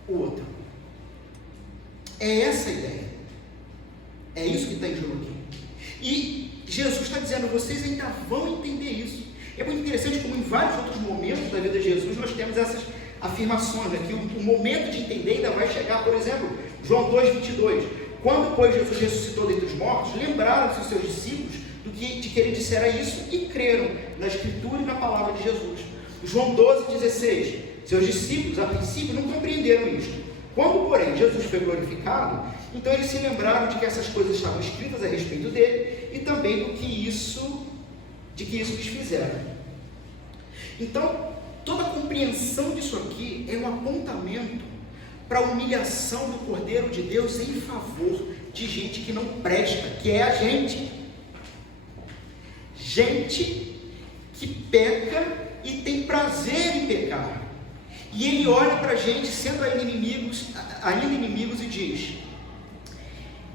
o outro. É essa a ideia. É isso que está em jogo aqui. E Jesus está dizendo: vocês ainda vão entender isso. É muito interessante como em vários outros momentos da vida de Jesus nós temos essas afirmações aqui. O momento de entender ainda vai chegar. Por exemplo, João 2,22. Quando, pois, Jesus ressuscitou dentre os mortos, lembraram-se os seus discípulos de que ele dissera isso e creram na Escritura e na palavra de Jesus. João 12,16. Seus discípulos, a princípio, não compreenderam isto. Quando, porém, Jesus foi glorificado, então eles se lembraram de que essas coisas estavam escritas a respeito dele e também de que isso lhes fizeram. Então, toda a compreensão disso aqui é um apontamento para a humilhação do Cordeiro de Deus em favor de gente que não presta, que é a gente. Gente que peca e tem prazer em pecar. E ele olha para a gente, sendo ainda inimigos, e diz: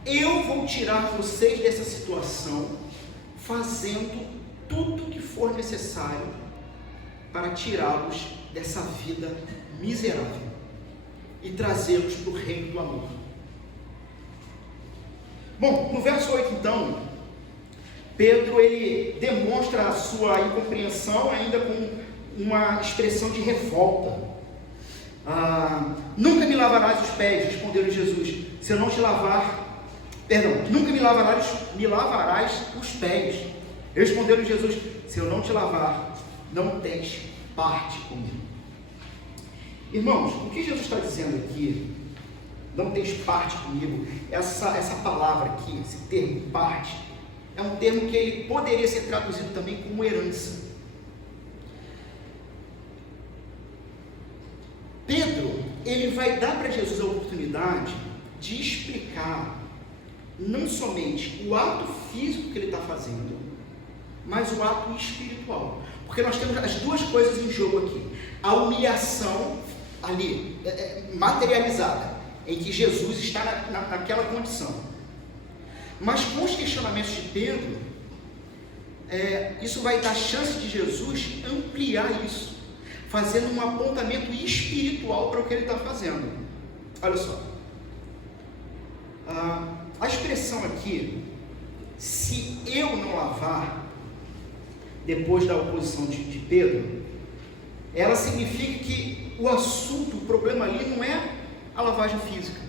eu vou tirar vocês dessa situação, fazendo tudo o que for necessário para tirá-los dessa vida miserável e trazê-los para o reino do amor. Bom, no verso 8 então, Pedro ele demonstra a sua incompreensão ainda com uma expressão de revolta. Nunca me lavarás os pés, respondeu Jesus, se eu não te lavar, nunca me lavarás os pés, respondeu Jesus, se eu não te lavar, não tens parte comigo. Irmãos, o que Jesus está dizendo aqui, não tens parte comigo, essa palavra aqui, esse termo parte, é um termo que ele poderia ser traduzido também como herança. Pedro, ele vai dar para Jesus a oportunidade de explicar não somente o ato físico que ele está fazendo, mas o ato espiritual. Porque nós temos as duas coisas em jogo aqui. A humilhação ali, materializada, em que Jesus está naquela condição. Mas com os questionamentos de Pedro, isso vai dar chance de Jesus ampliar isso, fazendo um apontamento espiritual para o que ele está fazendo. Olha só, a expressão aqui, se eu não lavar, depois da oposição de Pedro, ela significa que o assunto, o problema ali não é a lavagem física.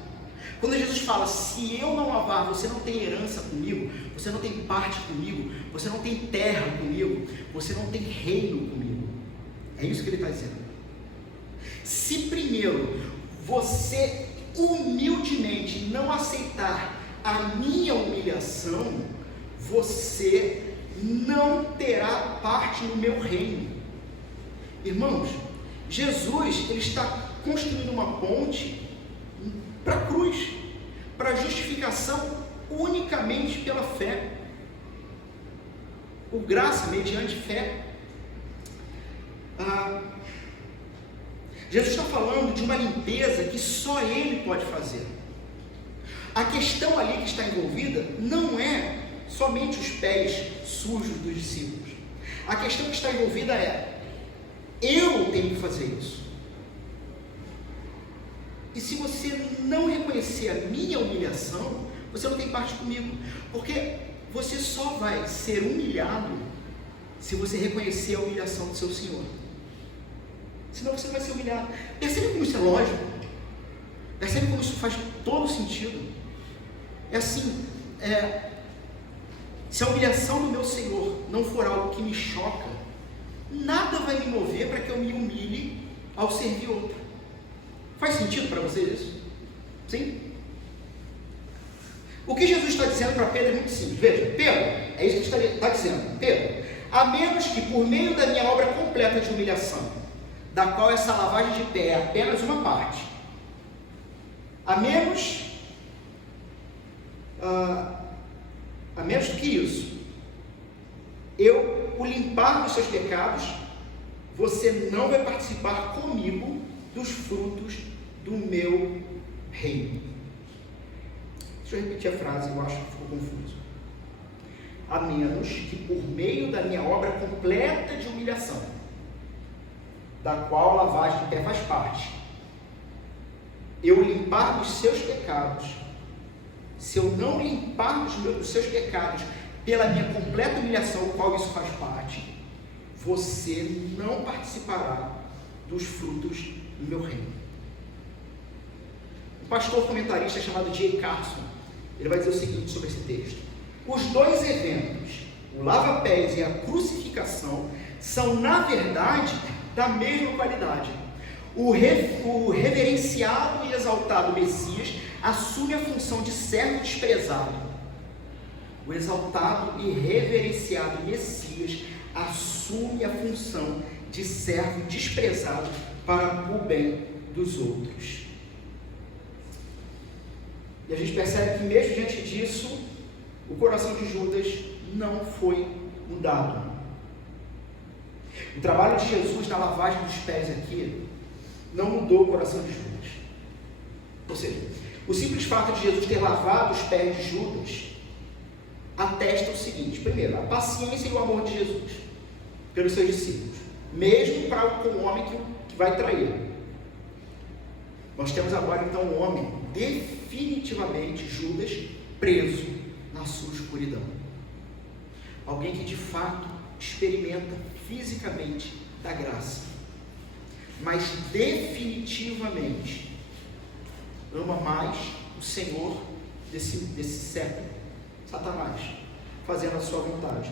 Quando Jesus fala, se eu não lavar, você não tem herança comigo, você não tem parte comigo, você não tem terra comigo, você não tem reino comigo. É isso que ele está dizendo. Se primeiro você humildemente não aceitar a minha humilhação, você não terá parte no meu reino. Irmãos, Jesus ele está construindo uma ponte para a cruz, para a justificação unicamente pela fé. O graça mediante fé. Jesus está falando de uma limpeza que só Ele pode fazer. A questão ali que está envolvida não é somente os pés sujos dos discípulos. A questão que está envolvida é: eu tenho que fazer isso. E se você não reconhecer a minha humilhação, você não tem parte comigo. Porque você só vai ser humilhado se você reconhecer a humilhação do seu Senhor. Senão você vai ser humilhado. Percebe como isso é lógico? Percebe como isso faz todo sentido? É assim, se a humilhação do meu Senhor não for algo que me choca, nada vai me mover para que eu me humilhe ao servir outro. Faz sentido para vocês isso? Sim? O que Jesus está dizendo para Pedro é muito simples. Veja, Pedro, é isso que ele está dizendo. Pedro, a menos que por meio da minha obra completa de humilhação, da qual essa lavagem de pé é apenas uma parte, a menos do que isso, eu o limpar dos seus pecados, você não vai participar comigo dos frutos do meu reino. Deixa eu repetir a frase, eu acho que ficou confuso. A menos que por meio da minha obra completa de humilhação, da qual a lavagem de pé faz parte, eu limpar dos seus pecados, se eu não limpar dos seus pecados pela minha completa humilhação, o qual isso faz parte, você não participará dos frutos do meu reino. Um pastor comentarista chamado J. Carson, ele vai dizer o seguinte sobre esse texto: os dois eventos, o lava-pés e a crucificação, são na verdade da mesma qualidade. O reverenciado e exaltado Messias assume a função de servo desprezado. O exaltado e reverenciado Messias assume a função de servo desprezado para o bem dos outros. E a gente percebe que mesmo diante disso, o coração de Judas não foi mudado. O trabalho de Jesus na lavagem dos pés aqui não mudou o coração de Judas. Ou seja, o simples fato de Jesus ter lavado os pés de Judas atesta o seguinte: primeiro, a paciência e o amor de Jesus pelos seus discípulos, mesmo para com o homem que vai trair. Nós temos agora então um homem definitivamente, Judas, preso na sua escuridão. Alguém que de fato experimenta fisicamente da graça, mas definitivamente ama mais o Senhor desse século, Satanás, fazendo a sua vontade.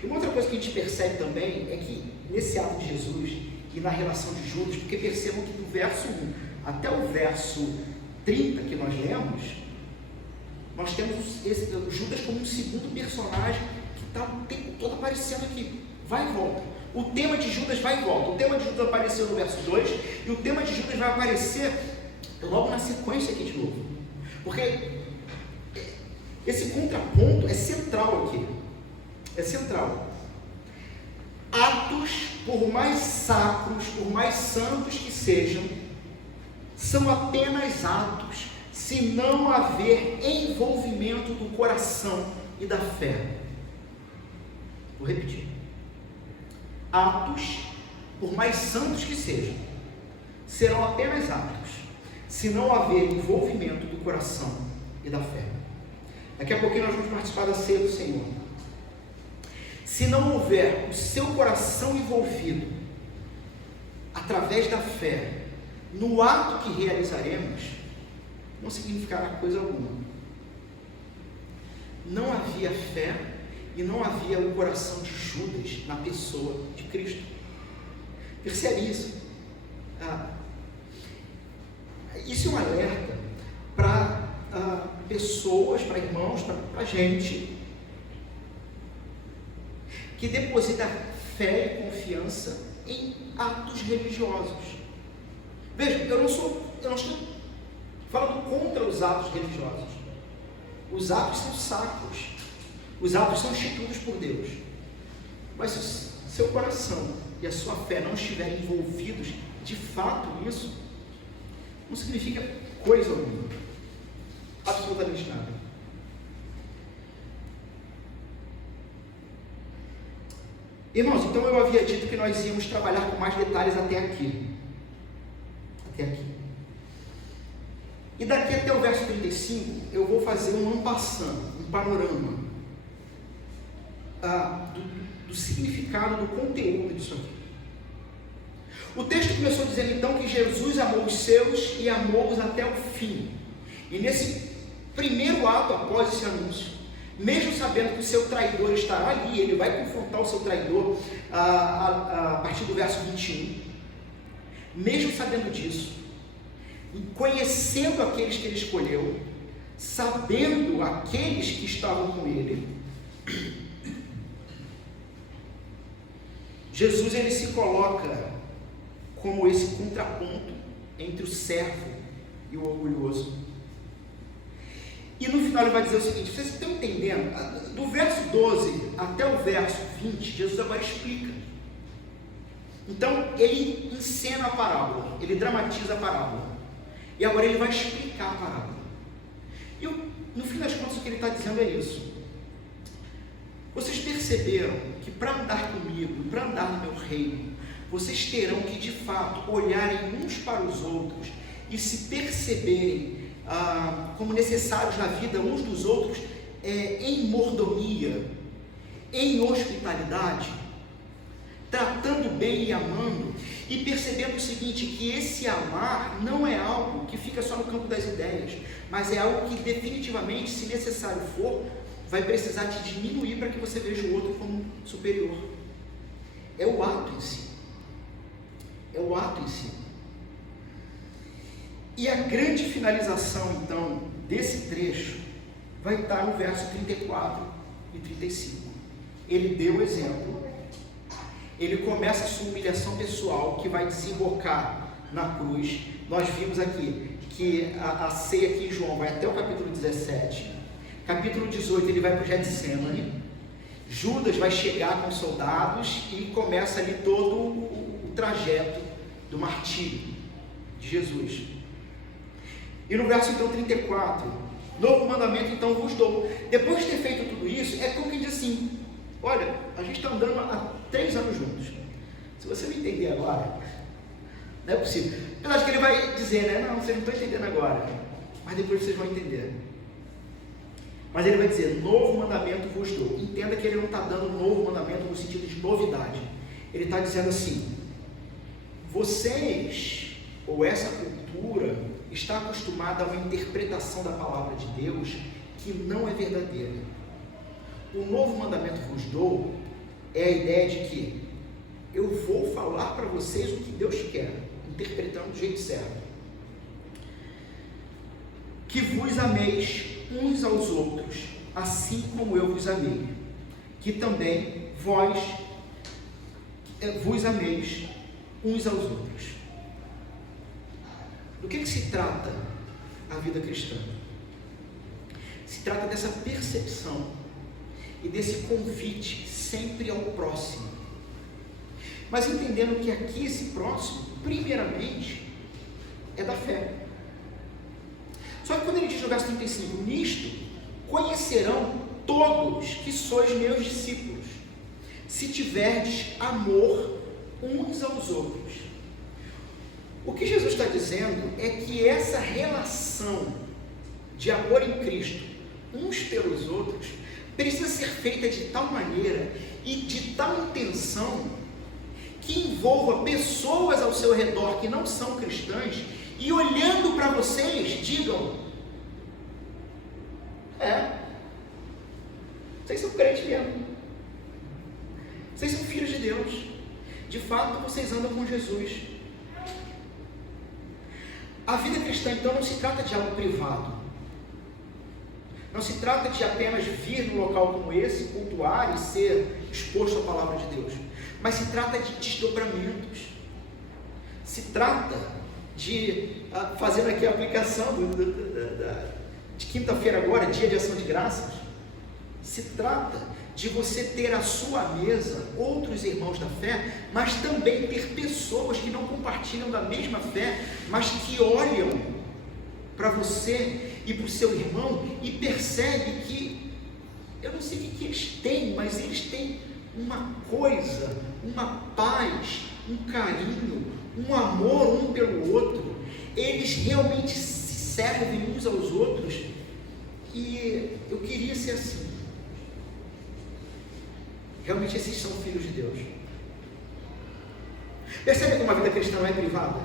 E uma outra coisa que a gente percebe também é que nesse ato de Jesus e na relação de Judas, porque percebam que do verso 1 até o verso 30 que nós lemos, nós temos Judas como um segundo personagem que está o tempo todo aparecendo aqui, vai e volta. O tema de Judas vai e volta. O tema de Judas apareceu no verso 2 e o tema de Judas vai aparecer logo na sequência aqui de novo, porque esse contraponto é central aqui, é central. Atos, por mais sacros, por mais santos que sejam, são apenas atos se não haver envolvimento do coração e da fé. Vou repetir. Atos, por mais santos que sejam, serão apenas atos se não haver envolvimento do coração e da fé. Daqui a pouquinho nós vamos participar da ceia do Senhor. Se não houver o seu coração envolvido através da fé no ato que realizaremos, não significará coisa alguma. Não havia fé e não havia o coração de Judas na pessoa de Cristo. Percebe isso? Isso é um alerta para pessoas, para irmãos, para gente que deposita fé e confiança em atos religiosos. Veja, eu não estou falando contra os atos religiosos. Os atos são sacros. Os atos são instituídos por Deus. Mas se o seu coração e a sua fé não estiverem envolvidos de fato nisso, não significa coisa alguma. Absolutamente nada. Irmãos, então eu havia dito que nós íamos trabalhar com mais detalhes até aqui. Até aqui. E daqui até o verso 35, eu vou fazer um en passant, um panorama do significado, do conteúdo disso aqui. O texto começou dizendo então que Jesus amou os seus e amou-os até o fim. E nesse primeiro ato após esse anúncio, mesmo sabendo que o seu traidor estará ali, ele vai confrontar o seu traidor a partir do verso 21, mesmo sabendo disso, e conhecendo aqueles que ele escolheu, sabendo aqueles que estavam com ele, Jesus ele se coloca como esse contraponto entre o servo e o orgulhoso. E no final ele vai dizer o seguinte: vocês estão entendendo? Do verso 12 até o verso 20, Jesus agora explica. Então ele encena a parábola, ele dramatiza a parábola, e agora ele vai explicar a parábola. E no fim das contas o que ele está dizendo é isso: vocês perceberam que para andar comigo, para andar no meu reino, vocês terão que de fato olharem uns para os outros e se perceberem como necessários na vida uns dos outros, em mordomia, em hospitalidade, tratando bem e amando, e percebendo o seguinte, que esse amar não é algo que fica só no campo das ideias, mas é algo que definitivamente, se necessário for, vai precisar te diminuir para que você veja o outro como superior. É o ato em si. É o ato em si. E a grande finalização, então, desse trecho vai estar no verso 34 e 35. Ele deu o exemplo, ele começa a sua humilhação pessoal, que vai desembocar na cruz. Nós vimos aqui que a ceia aqui em João vai até o capítulo 17, capítulo 18 ele vai para o Getsemane, Judas vai chegar com os soldados e começa ali todo o trajeto do martírio de Jesus. E no verso então 34, novo mandamento então vos dou. Depois de ter feito tudo isso, é como que diz assim: olha, a gente está andando há 3 anos juntos, se você não entender agora, não é possível. Eu acho que ele vai dizer, né? Não, vocês não estão entendendo agora, mas depois vocês vão entender. Mas ele vai dizer, novo mandamento vos dou. Entenda que ele não está dando novo mandamento no sentido de novidade. Ele está dizendo assim: vocês, ou essa cultura, está acostumada a uma interpretação da palavra de Deus que não é verdadeira. O novo mandamento vos dou é a ideia de que eu vou falar para vocês o que Deus quer, interpretando do jeito certo. Que vos ameis uns aos outros, assim como eu vos amei, que também vós vos ameis uns aos outros. Do que se trata a vida cristã? Se trata dessa percepção e desse convite sempre ao próximo, mas entendendo que aqui esse próximo, primeiramente, é da fé. Só que quando ele diz no verso 35, nisto conhecerão todos que sois meus discípulos, se tiverdes amor uns aos outros. O que Jesus está dizendo é que essa relação de amor em Cristo, uns pelos outros, precisa ser feita de tal maneira e de tal intenção que envolva pessoas ao seu redor que não são cristãs e olhando para vocês digam: vocês são crentes mesmo, vocês são filhos de Deus, de fato vocês andam com Jesus. A vida cristã então não se trata de algo privado, não se trata de apenas vir num local como esse, cultuar e ser exposto à palavra de Deus, mas se trata de desdobramentos, se trata de, fazendo aqui a aplicação de quinta-feira agora, dia de ação de graças, se trata de você ter à sua mesa outros irmãos da fé, mas também ter pessoas que não compartilham da mesma fé, mas que olham para você e para o seu irmão e percebem que, eu não sei o que eles têm, mas eles têm uma coisa, uma paz, um carinho, um amor um pelo outro. Eles realmente se servem uns aos outros, e eu queria ser assim. Realmente esses são filhos de Deus. Percebe como a vida cristã não é privada?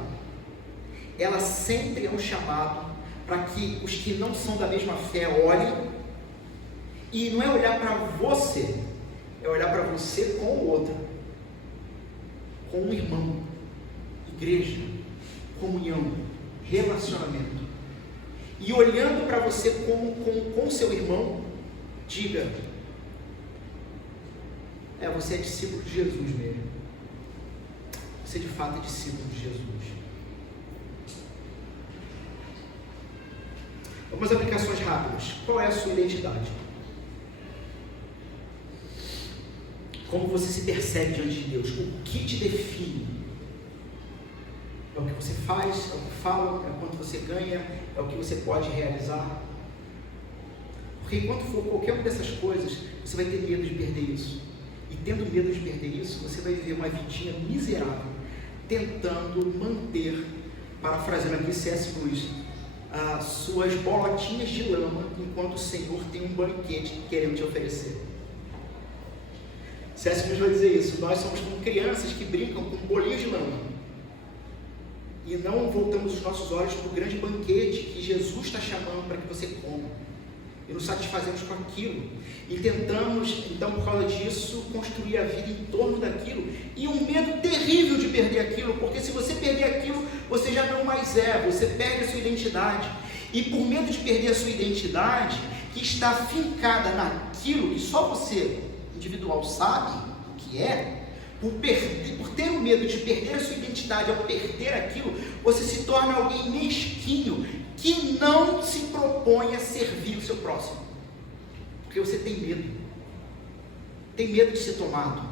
Ela sempre é um chamado para que os que não são da mesma fé olhem, e não é olhar para você, é olhar para você com o outro, com um irmão, igreja, comunhão, relacionamento. E olhando para você com seu irmão, diga: você é discípulo de Jesus mesmo. Você de fato é discípulo de Jesus. Algumas aplicações rápidas. Qual é a sua identidade? Como você se percebe diante de Deus? O que te define? É o que você faz, é o que fala, é quanto você ganha, é o que você pode realizar. Porque enquanto for qualquer uma dessas coisas, você vai ter medo de perder isso. E tendo medo de perder isso, você vai viver uma vidinha miserável, tentando manter, parafraseando aqui C.S. Lewis, as suas bolotinhas de lama, enquanto o Senhor tem um banquete querendo te oferecer. C.S. Lewis vai dizer isso: nós somos como crianças que brincam com bolinhos de lama, e não voltamos os nossos olhos para o grande banquete que Jesus está chamando para que você coma, e nos satisfazemos com aquilo, e tentamos, então, por causa disso, construir a vida em torno daquilo, e um medo terrível de perder aquilo, porque se você perder aquilo, você já não mais você perde a sua identidade, e por medo de perder a sua identidade, que está fincada naquilo que só você, individual, sabe o que é, por ter o medo de perder a sua identidade, ao perder aquilo, você se torna alguém mesquinho, que não se propõe a servir o seu próximo, porque você tem medo de ser tomado,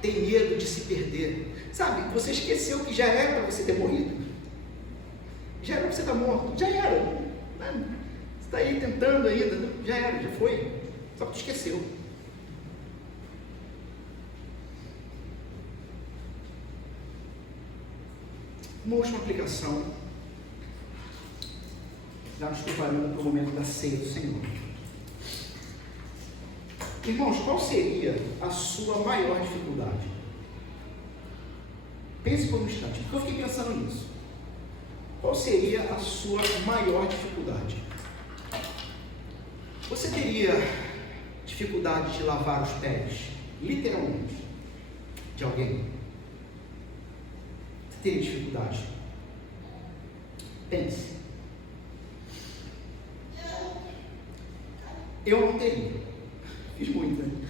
tem medo de se perder, sabe? Você esqueceu que já era para você ter morrido, já era para você estar morto, já era, você está aí tentando ainda, já era, já foi, só que tu esqueceu. Uma última aplicação, já nos preparando para o momento da ceia do Senhor. Irmãos, qual seria a sua maior dificuldade? Pense por um instante, porque eu fiquei pensando nisso. Qual seria a sua maior dificuldade? Você teria dificuldade de lavar os pés, literalmente, de alguém? Você teria dificuldade? Pense. Eu não teria. Fiz muito, né?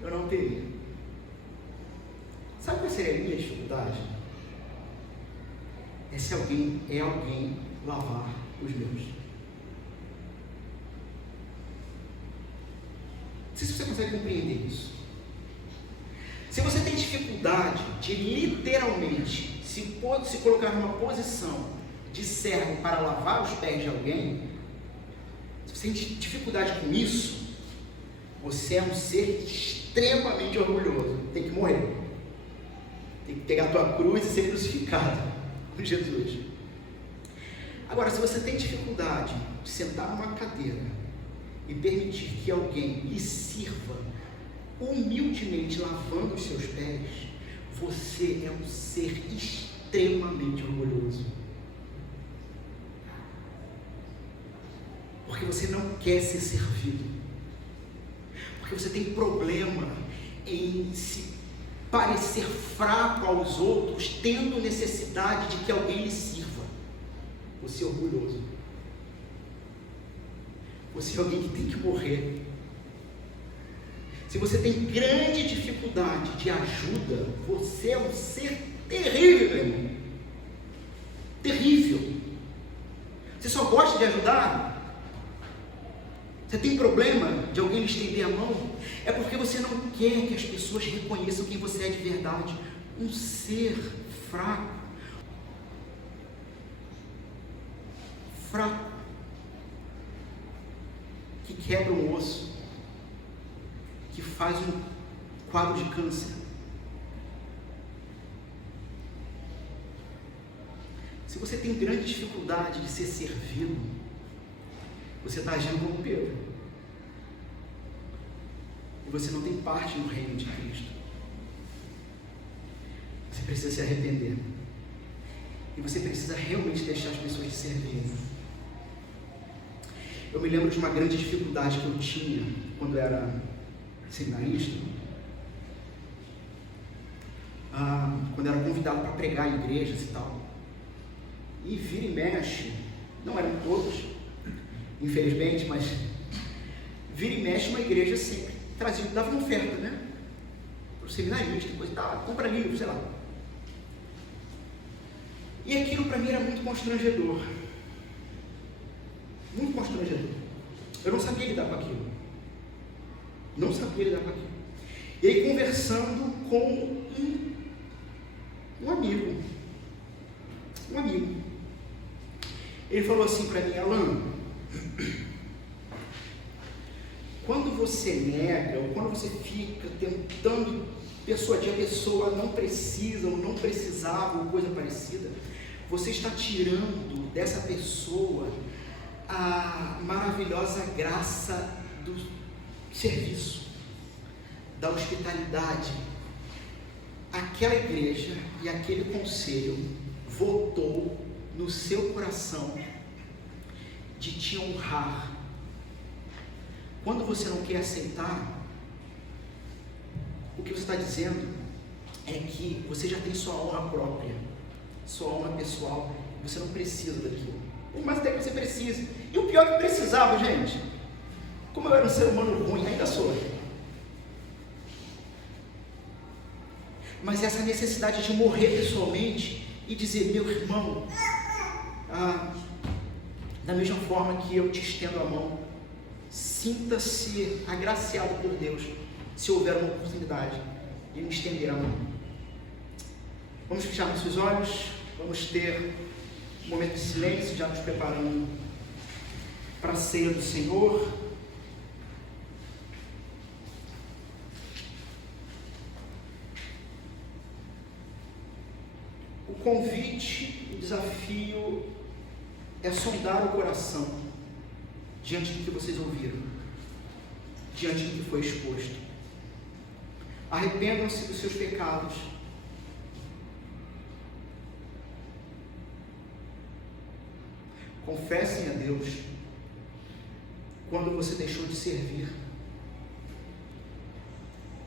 Eu não teria. Sabe qual seria a minha dificuldade? É se alguém lavar os meus. Não sei se você consegue compreender isso. Se você tem dificuldade de literalmente se colocar numa posição de servo para lavar os pés de alguém, se você tem dificuldade com isso, você é um ser extremamente orgulhoso. Tem que morrer. Tem que pegar a tua cruz e ser crucificado por Jesus. Agora, se você tem dificuldade de sentar numa cadeira e permitir que alguém lhe sirva humildemente lavando os seus pés, você é um ser extremamente orgulhoso. Porque você não quer ser servido. Porque você tem problema em se parecer fraco aos outros, tendo necessidade de que alguém lhe sirva. Você é orgulhoso. Você é alguém que tem que morrer. Se você tem grande dificuldade de ajuda, você é um ser terrível, meu irmão. Terrível. Você só gosta de ajudar? Você tem problema de alguém lhe estender a mão? É porque você não quer que as pessoas reconheçam quem você é de verdade. Um ser fraco. Fraco. Que quebra um osso. Que faz um quadro de câncer. Se você tem grande dificuldade de ser servido, você está agindo como Pedro. E você não tem parte no reino de Cristo. Você precisa se arrepender. E você precisa realmente deixar as pessoas te servirem. Eu me lembro de uma grande dificuldade que eu tinha quando eu era seminarista. Quando eu era convidado para pregar em igrejas e tal. E vira e mexe, não eram todos, infelizmente, mas vira e mexe uma igreja sempre trazia, dava uma oferta, né? Para o seminarista, depois compra livro, sei lá. E aquilo para mim era muito constrangedor. Muito constrangedor. Eu não sabia lidar com aquilo. Não sabia lidar com aquilo. E aí, conversando com um amigo. Ele falou assim para mim: Alan, quando você nega, ou quando você fica tentando persuadir a pessoa não precisa, ou não precisava, ou coisa parecida, você está tirando dessa pessoa a maravilhosa graça do serviço, da hospitalidade. Aquela igreja e aquele conselho votou no seu coração de te honrar. Quando você não quer aceitar, o que você está dizendo é que você já tem sua honra própria, sua honra pessoal, você não precisa daquilo. Mas até que você precisa. E o pior é que precisava, gente. Como eu era um ser humano ruim, ainda sou. Mas essa necessidade de morrer pessoalmente e dizer: meu irmão, da mesma forma que eu te estendo a mão, sinta-se agraciado por Deus, se houver uma oportunidade de me estender a mão. Vamos fechar nossos olhos, vamos ter um momento de silêncio, já nos preparando para a ceia do Senhor. O convite, o desafio é sondar o coração diante do que vocês ouviram, diante do que foi exposto. Arrependam-se dos seus pecados. Confessem a Deus quando você deixou de servir.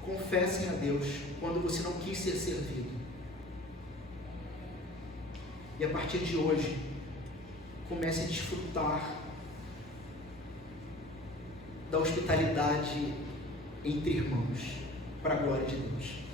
Confessem a Deus quando você não quis ser servido. E a partir de hoje, comece a desfrutar da hospitalidade entre irmãos, para a glória de Deus.